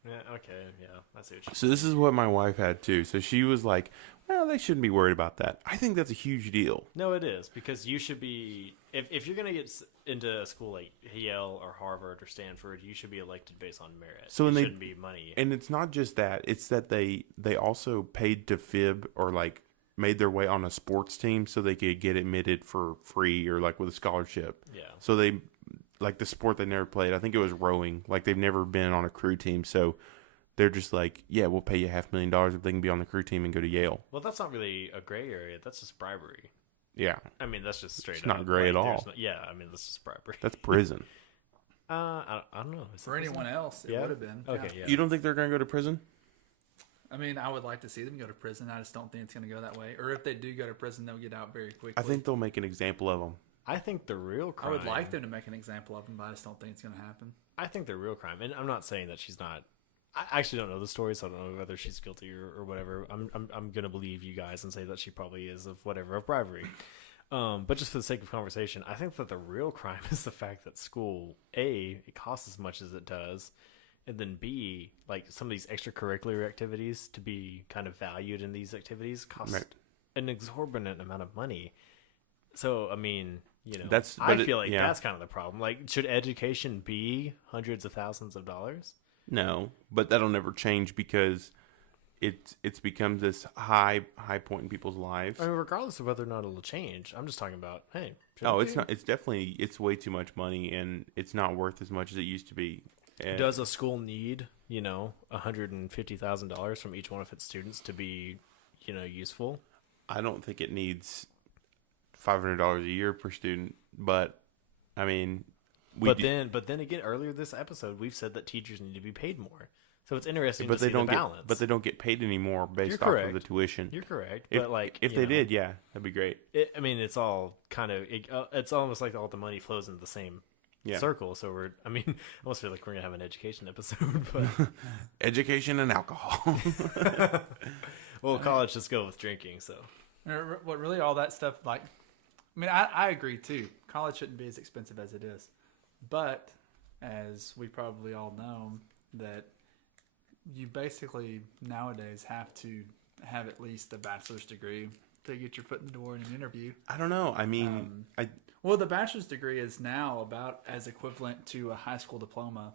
Yeah, okay, yeah. I see what you're So this is what my wife had too. So she was like, well, they shouldn't be worried about that. I think that's a huge deal. No, it is, because you should be, if you're going to get into a school like Yale or Harvard or Stanford, you should be elected based on merit. So it when they- shouldn't be money. And it's not just that. It's that they also paid to fib or like made their way on a sports team so they could get admitted for free or like with a scholarship. Yeah. So they, like the sport they never played, I think it was rowing. Like they've never been on a crew team. So they're just like, yeah, we'll pay you $500,000 if they can be on the crew team and go to Yale. Well, that's not really a gray area. That's just bribery. Yeah. I mean, that's just straight It's up. not gray at there's all. yeah, I mean, that's just bribery. That's prison. I don't know. Is it For prison? anyone else, it Yeah? would have been. Okay, yeah. yeah. You don't think they're going to go to prison? I mean, I would like to see them go to prison. I just don't think it's going to go that way. Or if they do go to prison, they'll get out very quickly. I think they'll make an example of them. I think the real I crime. would like them to make an example of them, but I just don't think it's going to happen. I think the real crime, and I'm not saying that she's not. I actually don't know the story, so I don't know whether she's guilty or whatever. I'm gonna believe you guys and say that she probably is of bribery. But just for the sake of conversation, I think that the real crime is the fact that school, A, it costs as much as it does, and then B, like some of these extracurricular activities to be kind of valued in these activities cost Right. an exorbitant amount of money. So I mean, That's- I but it- feel like yeah. that's kind of the problem. Like, should education be hundreds of thousands of dollars? No, but that'll never change because it's become this high point in people's lives. I mean, regardless of whether or not it'll change, I'm just talking about, hey. should Oh, it it's be? not. It's definitely. It's way too much money, and it's not worth as much as it used to be. And Does a school need, $150,000 from each one of its students to be, useful? I don't think it needs $500 a year per student, but I mean, But then again, earlier this episode, we've said that teachers need to be paid more. So it's interesting but to they see don't the get, balance. but they don't get paid anymore based You're off of correct. the tuition. You're correct. If, But like, if they did, yeah, that'd be great. I mean, it's all kind of, it's almost like all the money flows into the same Yeah, circle. So I almost feel like we're gonna have an education episode, but education and alcohol. well, college just go with drinking. So What really all that stuff, like, I mean, I agree too. College shouldn't be as expensive as it is. But as we probably all know, that you basically nowadays have to have at least a bachelor's degree to get your foot in the door in an interview. I don't know. I mean, Well, the bachelor's degree is now about as equivalent to a high school diploma.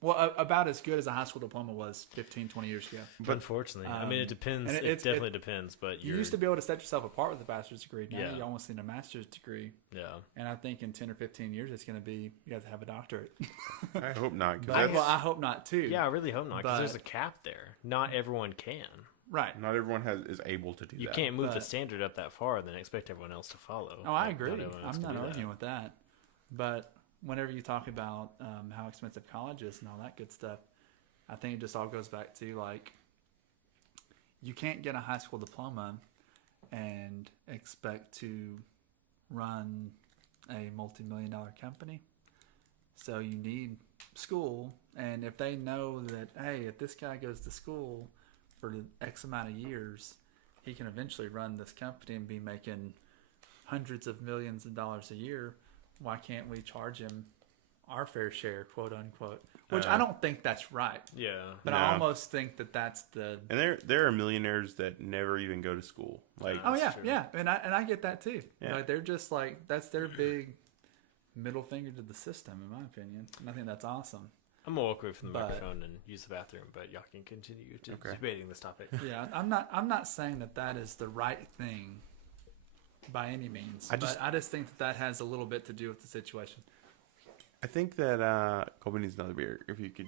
About as good as a high school diploma was 15, 20 years ago. But unfortunately, I mean, it depends. and It definitely depends. But You used to be able to set yourself apart with a bachelor's degree. Now Yeah. you almost need a master's degree. yeah. And I think in 10 or 15 years, it's going to be you have to have a doctorate. I hope not. 'Cause Well, that's, I hope not too. Yeah, I really hope not, because there's a But- cap there. Not everyone can. Right. not everyone is able to do You that. can't move the But- standard up that far, then expect everyone else to follow. Oh, I Like, agree. everyone else I'm can not do that. arguing with that. But whenever you talk about how expensive college is and all that good stuff, I think it just all goes back to like you can't get a high school diploma and expect to run a multi-million-dollar company. So you need school, and if they know that, hey, if this guy goes to school for X amount of years, he can eventually run this company and be making hundreds of millions of dollars a year. Why can't we charge him our fair share, quote unquote? Which I don't think that's right, Yeah. but No. I almost think that that's the. And there are millionaires that never even go to school. Like, Oh yeah, That's true. yeah, and I get that too. Yeah. Like they're just like that's their big middle finger to the system, in my opinion, and I think that's awesome. I'm gonna walk away from the But- microphone and use the bathroom, but y'all can continue to Okay. debating this topic. Yeah, I'm not saying that is the right thing by any means. I just- but I just think that has a little bit to do with the situation. I think that Colby needs another beer. If you could,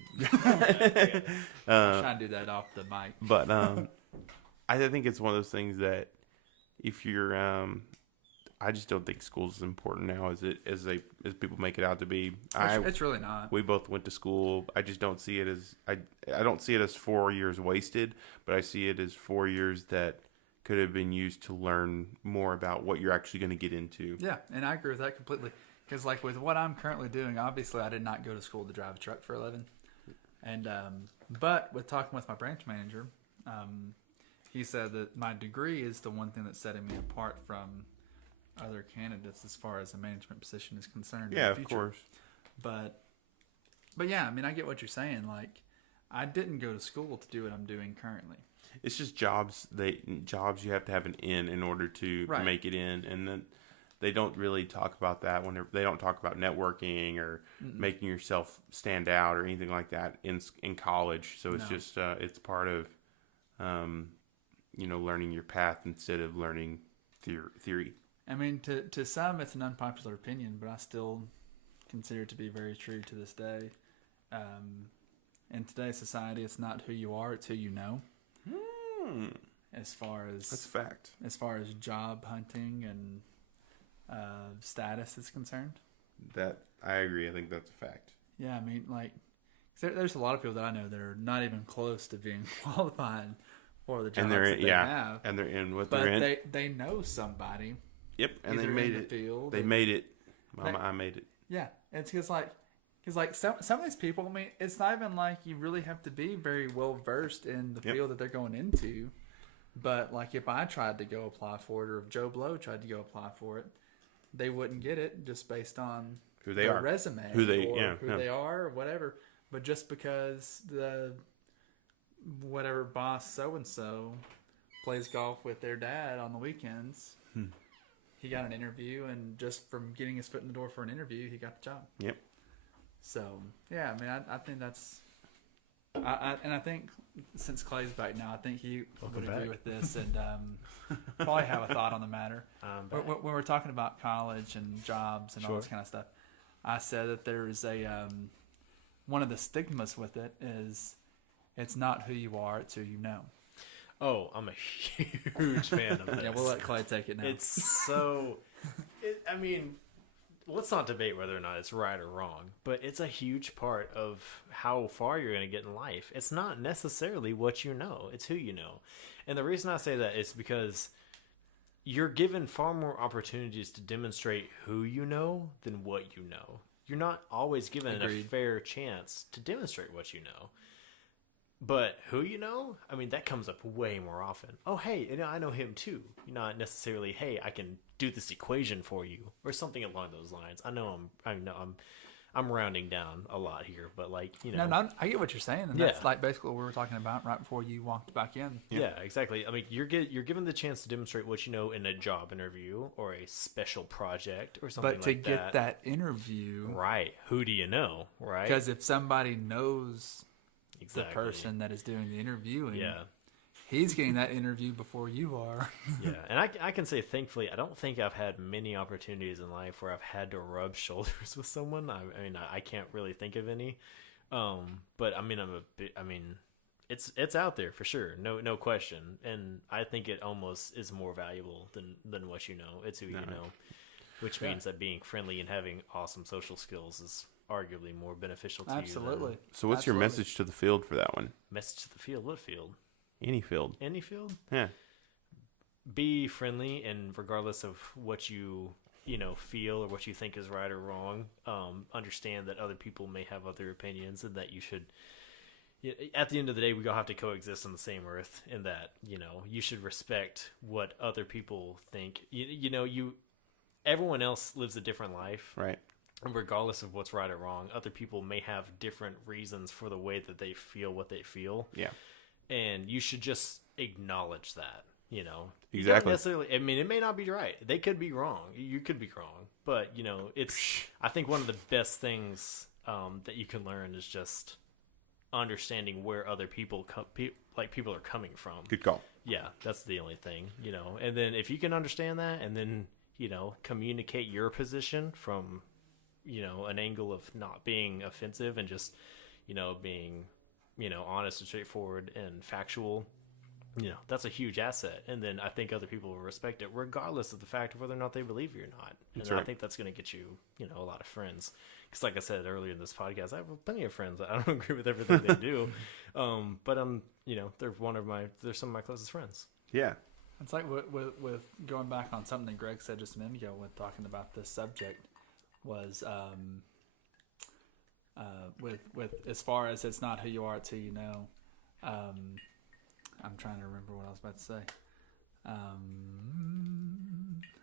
I'm trying to do that off the mic. but I think it's one of those things that if you're, I just don't think school's as important now as people make it out to be. It's really not. We both went to school. I just don't see it as I don't see it as 4 years wasted, but I see it as 4 years that could have been used to learn more about what you're actually going to get into. Yeah, and I agree with that completely. Because like with what I'm currently doing, obviously I did not go to school to drive a truck for a living. And but with talking with my branch manager, he said that my degree is the one thing that's setting me apart from other candidates as far as a management position is concerned. in Yeah, the of future. course. But yeah, I mean, I get what you're saying. Like, I didn't go to school to do what I'm doing currently. It's just jobs. Jobs you have to have an in order to Right. make it in, and then they don't really talk about that when they don't talk about networking or making yourself stand out or anything like that in college. So it's No. just it's part of learning your path instead of learning theory. I mean, to some, it's an unpopular opinion, but I still consider it to be very true to this day. In today's society, it's not who you are; it's who you know. As far That's as a fact. job hunting and status is concerned, That I agree. I think that's a fact. yeah, I mean, like, 'cause there's a lot of people that I know that are not even close to being qualified for the jobs And they're that in, they have, and they're in what but they're in. they know somebody. Yep, and they either made in the it. field They or- made it. Mama, I made it. Yeah, it's because some of these people, I mean, it's not even like you really have to be very well versed in the Yep. field that they're going into. But like if I tried to go apply for it, or if Joe Blow tried to go apply for it, they wouldn't get it just based on Who they their are. resume, Who they- or yeah, who yeah. they are, or whatever. But just because the whatever boss so and so plays golf with their dad on the weekends, he got an interview, and just from getting his foot in the door for an interview, he got the job. Yep. So yeah, I mean, I think that's, I think since Clay's back now, I think he Welcome would agree back. with this, and probably have a thought on the matter. When we're talking about college and jobs and all this Sure. kind of stuff, I said that there's a one of the stigmas with it is it's not who you are, it's who you know. Oh, I'm a huge fan of this. Yeah, we'll let Clay take it now. It's so. I mean, let's not debate whether or not it's right or wrong, but it's a huge part of how far you're going to get in life. It's not necessarily what you know, it's who you know. And the reason I say that is because you're given far more opportunities to demonstrate who you know than what you know. You're not always given a Agreed. fair chance to demonstrate what you know. But who you know, I mean, that comes up way more often. Oh, hey, I know him too. You're not necessarily, hey, I can do this equation for you or something along those lines. I know I'm I'm rounding down a lot here, but like, No, I get what you're saying, and Yeah. that's like basically what we were talking about right before you walked back in. Yeah, exactly. I mean, you're given the chance to demonstrate what you know in a job interview or a special project or something But to like get that interview, right? Who do you know, right? because if somebody knows Exactly. the person that is doing the interviewing, Yeah, he's getting that interview before you are. yeah. And I can say, thankfully, I don't think I've had many opportunities in life where I've had to rub shoulders with someone. I mean, I can't really think of any. But I mean, it's out there for sure, no question. And I think it almost is more valuable than what you know. It's who you know, which means that being friendly and having awesome social skills is arguably more beneficial to you. Absolutely. So what's your message to the field for that one? Message to the field. What field? Any field. Any field. Yeah. Be friendly, and regardless of what you feel or what you think is right or wrong, understand that other people may have other opinions, and that you should. At the end of the day, we all have to coexist on the same earth, and that you should respect what other people think. Everyone else lives a different life, Right. and regardless of what's right or wrong, other people may have different reasons for the way that they feel what they feel. Yeah. And you should just acknowledge that, You Exactly. don't necessarily, I mean, it may not be right. They could be wrong. You could be wrong. But, I think one of the best things that you can learn is just understanding where other people people are coming from. Good call. Yeah, that's the only thing, And then if you can understand that, and then, communicate your position from, an angle of not being offensive and just, being, honest and straightforward and factual, that's a huge asset. And then I think other people will respect it regardless of the fact of whether or not they believe you or not. And That's right. I think that's going to get you, a lot of friends. Because like I said earlier in this podcast, I have plenty of friends. I don't agree with everything they do. But they're some of my closest friends. Yeah. It's like with going back on something that Greg said just a minute ago with talking about this subject was with as far as it's not who you are, it's who you know. I'm trying to remember what I was about to say.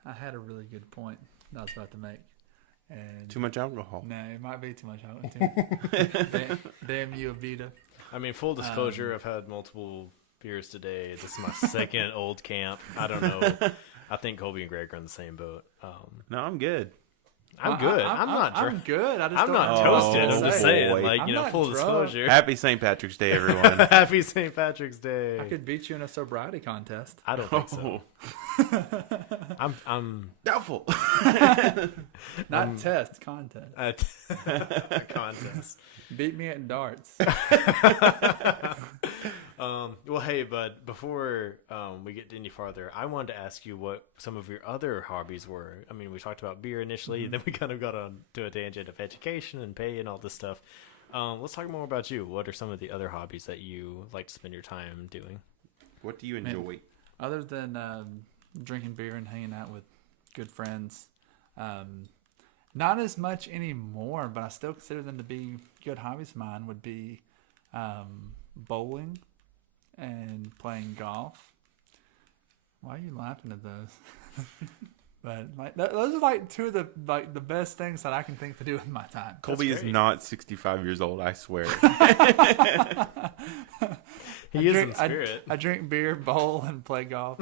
I had a really good point that I was about to make. And Too much alcohol. no, it might be too much alcohol. Damn you, Avita. I mean, full disclosure, I've had multiple beers today. This is my second old camp. I don't know. I think Colby and Greg are in the same boat. No, I'm good. I'm good. I'm not drunk. I'm good. I just I'm don't not know what toasted. to I'm just say. saying, boy. like, I'm not full drunk. disclosure. Happy St. Patrick's Day, everyone. Happy St. Patrick's Day. I could beat you in a sobriety contest. I don't think so. I'm Doubtful. Not test, contest. at a contest. Beat me at darts. Well, hey, bud, before we get any farther, I wanted to ask you what some of your other hobbies were. I mean, we talked about beer initially, then we kind of got on to a tangent of education and pay and all this stuff. Let's talk more about you. What are some of the other hobbies that you like to spend your time doing? What do you enjoy? Other than drinking beer and hanging out with good friends, not as much anymore, but I still consider them to be good hobbies of mine, would be bowling and playing golf. Why are you laughing at those? But like those are like two of the best things that I can think to do with my time. Colby is great. not 65 years old, I swear. He is in spirit. I drink beer, bowl, and play golf,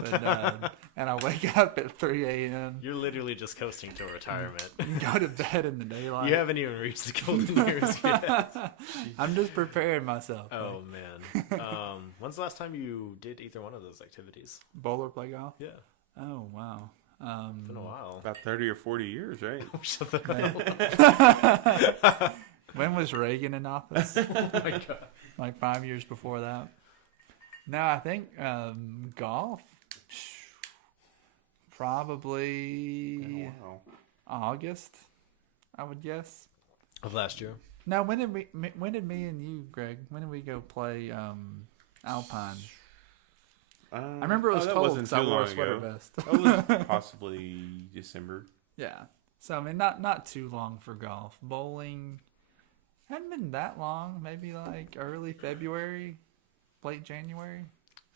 and I wake up at 3 a.m. You're literally just coasting to retirement. and go to bed in the daylight. You haven't even reached the golden years yet. I'm just preparing myself. Oh, man. When's the last time you did either one of those activities? Bowl or play golf? Yeah. Oh, wow. It's been a while. About 30 or 40 years, right? Shut the hell up. When was Reagan in office? Oh, my God. Like 5 years before that. No, I think golf, probably Wow. August, I would guess. Of last year? No, when did me and you, Greg, when did we go play Alpine? I remember it was cold because I wore a sweater vest. That was possibly December. Yeah. So, I mean, not too long for golf. Bowling hadn't been that long. Maybe like early February, late January.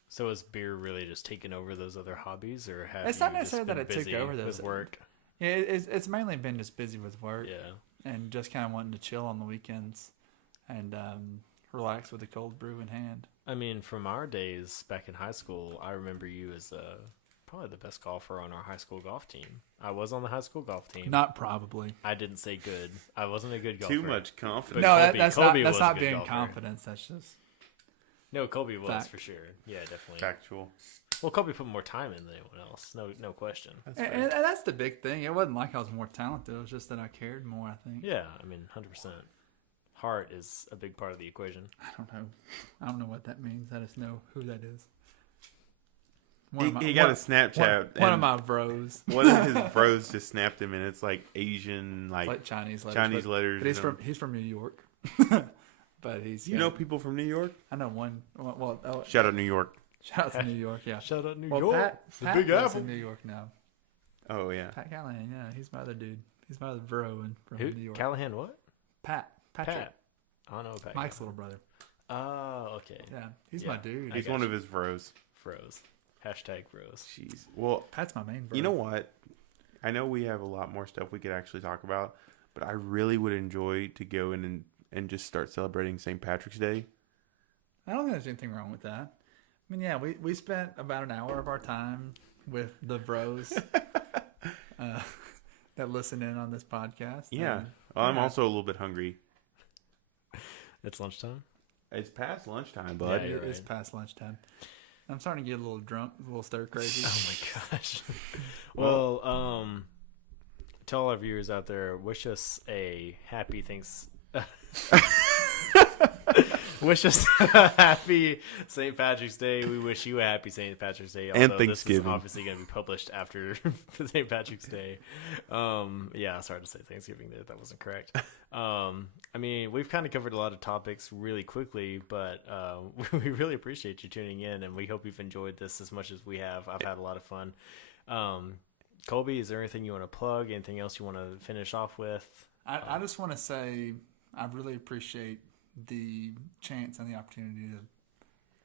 So has beer really just taken over those other hobbies, or have It's you not just necessarily been that it took busy over those. with work? Yeah, it's mainly been just busy with work. Yeah. and just kind of wanting to chill on the weekends and relax with a cold brew in hand. I mean, from our days back in high school, I remember you as probably the best golfer on our high school golf team. I was on the high school golf team. Not probably. I didn't say good. I wasn't a good golfer. Too much confidence. No, Colby- that's Colby not was a not good being golfer. confidence. That's just No, Colby was Fact. for sure. Yeah, definitely. Factual. Well, Colby put more time in than anyone else. No question. That's and, fair. and that's the big thing. It wasn't like I was more talented. It was just that I cared more. I think. Yeah, I mean, 100%. Heart is a big part of the equation. I don't know. I don't know what that means. I just know who that is. He got a Snapchat. One of and my bros. one of his bros just snapped him, and it's like Asian, It's like like Chinese letters. Chinese but, letters. But he's and from New York. But he's You know people from New York? I know one. Well, Shout out New York. shout out to New York. Yeah. Shout out New Well, York. Pat Big lives Apple. in New York now. Oh yeah. Pat Callahan. Yeah, he's my other dude. He's my other bro from Who? New York. Callahan what? Patrick. Pat. I don't know Pat. Mike's little brother. Oh, okay. Yeah, he's Yeah. my dude. I He's got one you. of his bros. Froze. Hashtag froze. Jeez. Well, Pat's my main bro. you know what? I know we have a lot more stuff we could actually talk about, but I really would enjoy to go in and just start celebrating St. Patrick's Day. I don't think there's anything wrong with that. I mean, yeah, we spent about an hour of our time with the bros that listen in on this podcast. Yeah. And, Well, I'm yeah. also a little bit hungry. It's lunchtime. It's past lunchtime, But bud. Yeah, you're it's right. past lunchtime. I'm starting to get a little drunk, a little stir crazy. Oh my gosh. Well, to all our viewers out there, wish us a happy wish us a happy St. Patrick's Day. We wish you a happy St. Patrick's Day. And This Thanksgiving. is obviously going to be published after St. Patrick's Day. Yeah, sorry to say Thanksgiving there. That wasn't correct. I mean, we've kind of covered a lot of topics really quickly, but we really appreciate you tuning in, and we hope you've enjoyed this as much as we have. I've had a lot of fun. Colby, is there anything you want to plug? Anything else you want to finish off with? I just want to say I really appreciate the chance and the opportunity to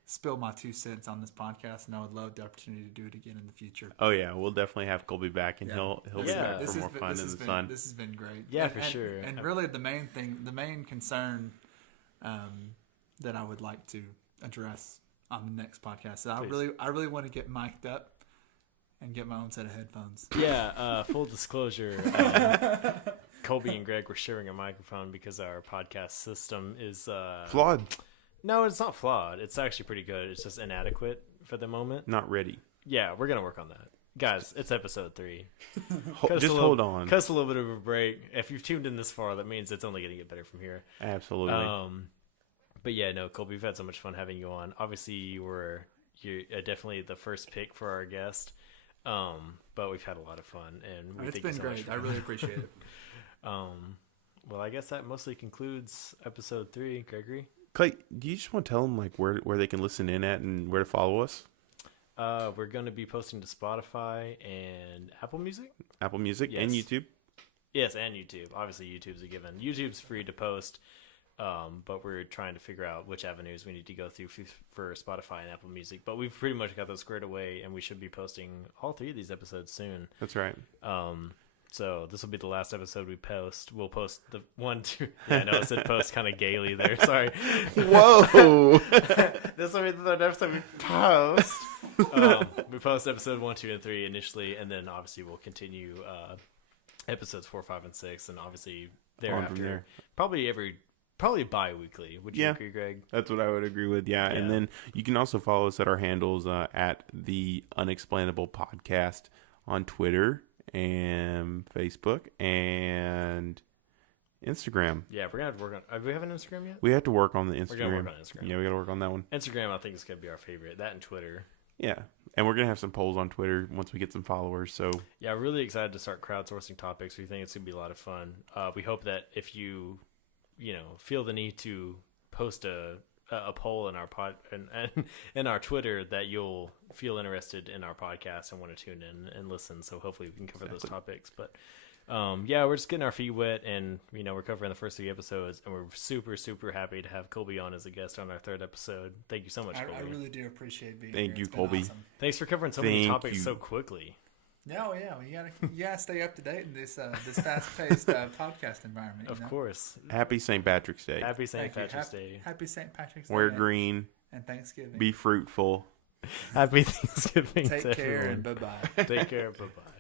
spill my 2 cents on this podcast, and I would love the opportunity to do it again in the future. Oh yeah, we'll definitely have Colby back, and Yeah. he'll be Yeah. back for more fun in the sun. This has been great. Yeah, And- for and- sure. And really, the main concern that I would like to address on the next podcast. So Please. I really want to get mic'd up and get my own set of headphones. Yeah, full disclosure, Colby and Greg were sharing a microphone because our podcast system is Flawed, No, it's not flawed. It's actually pretty good. It's just inadequate for the moment. not ready. Yeah, we're gonna work on that, guys. It's episode 3. Just hold on. Cut us a little bit of a break. If you've tuned in this far, that means it's only gonna get better from here. Absolutely. But yeah, no, Colby, we've had so much fun having you on. Obviously, you're definitely the first pick for our guest. But we've had a lot of fun, and we It's thank you been so much great. for- I really appreciate it. Well, I guess that mostly concludes episode 3. Gregory, Clay, do you just want to tell them like where they can listen in at and where to follow us? we're going to be posting to Spotify and Apple Music. Apple Music and Yes. YouTube. Yes, and YouTube. Obviously, YouTube's a given. YouTube's free to post, but we're trying to figure out which avenues we need to go through for Spotify and Apple Music. But we've pretty much got those squared away, and we should be posting all 3 of these episodes soon. That's right. So this will be the last episode we post. We'll post the 1, 2. Yeah, I know I said post kind of gaily there. Sorry. Whoa. This will be the third episode we post. We post episode 1, 2, and 3 initially, and then obviously we'll continue episodes 4, 5, and 6, and obviously thereafter, there. probably bi-weekly. Would you Yeah. agree, Greg? That's what I would agree with. Yeah. And Yeah. then you can also follow us at our handles at the Unexplainable Podcast on Twitter and Facebook and Instagram. Yeah, we're gonna have to work on. Do we have an Instagram yet? We have to work on the Instagram. We're gonna work on Instagram. Yeah, we got to work on that one. Instagram, I think, is gonna be our favorite. That and Twitter. Yeah. And we're going to have some polls on Twitter once we get some followers. So, Yeah, really excited to start crowdsourcing topics. We think it's gonna be a lot of fun. We hope that if you feel the need to post a poll in our and in our Twitter, that you'll feel interested in our podcast and want to tune in and listen. So hopefully we can cover those topics. But yeah, we're just getting our feet wet, and we're covering the first 3 episodes, and we're super, super happy to have Colby on as a guest on our 3rd episode. Thank you so much, Colby. I really do appreciate being Thank here. you, It's been Colby. awesome. Thanks for covering so many Thank topics you. so quickly. Yeah, well, yeah. You gotta stay up to date in this this fast paced podcast environment. Of you know? course. Happy St. Patrick's Day. Happy St. Thank you. Patrick's Day. Happy St. Patrick's Day. Wear green. And Thanksgiving. Be fruitful. Happy Thanksgiving Take to care everyone. and bye bye. Take care. Bye bye.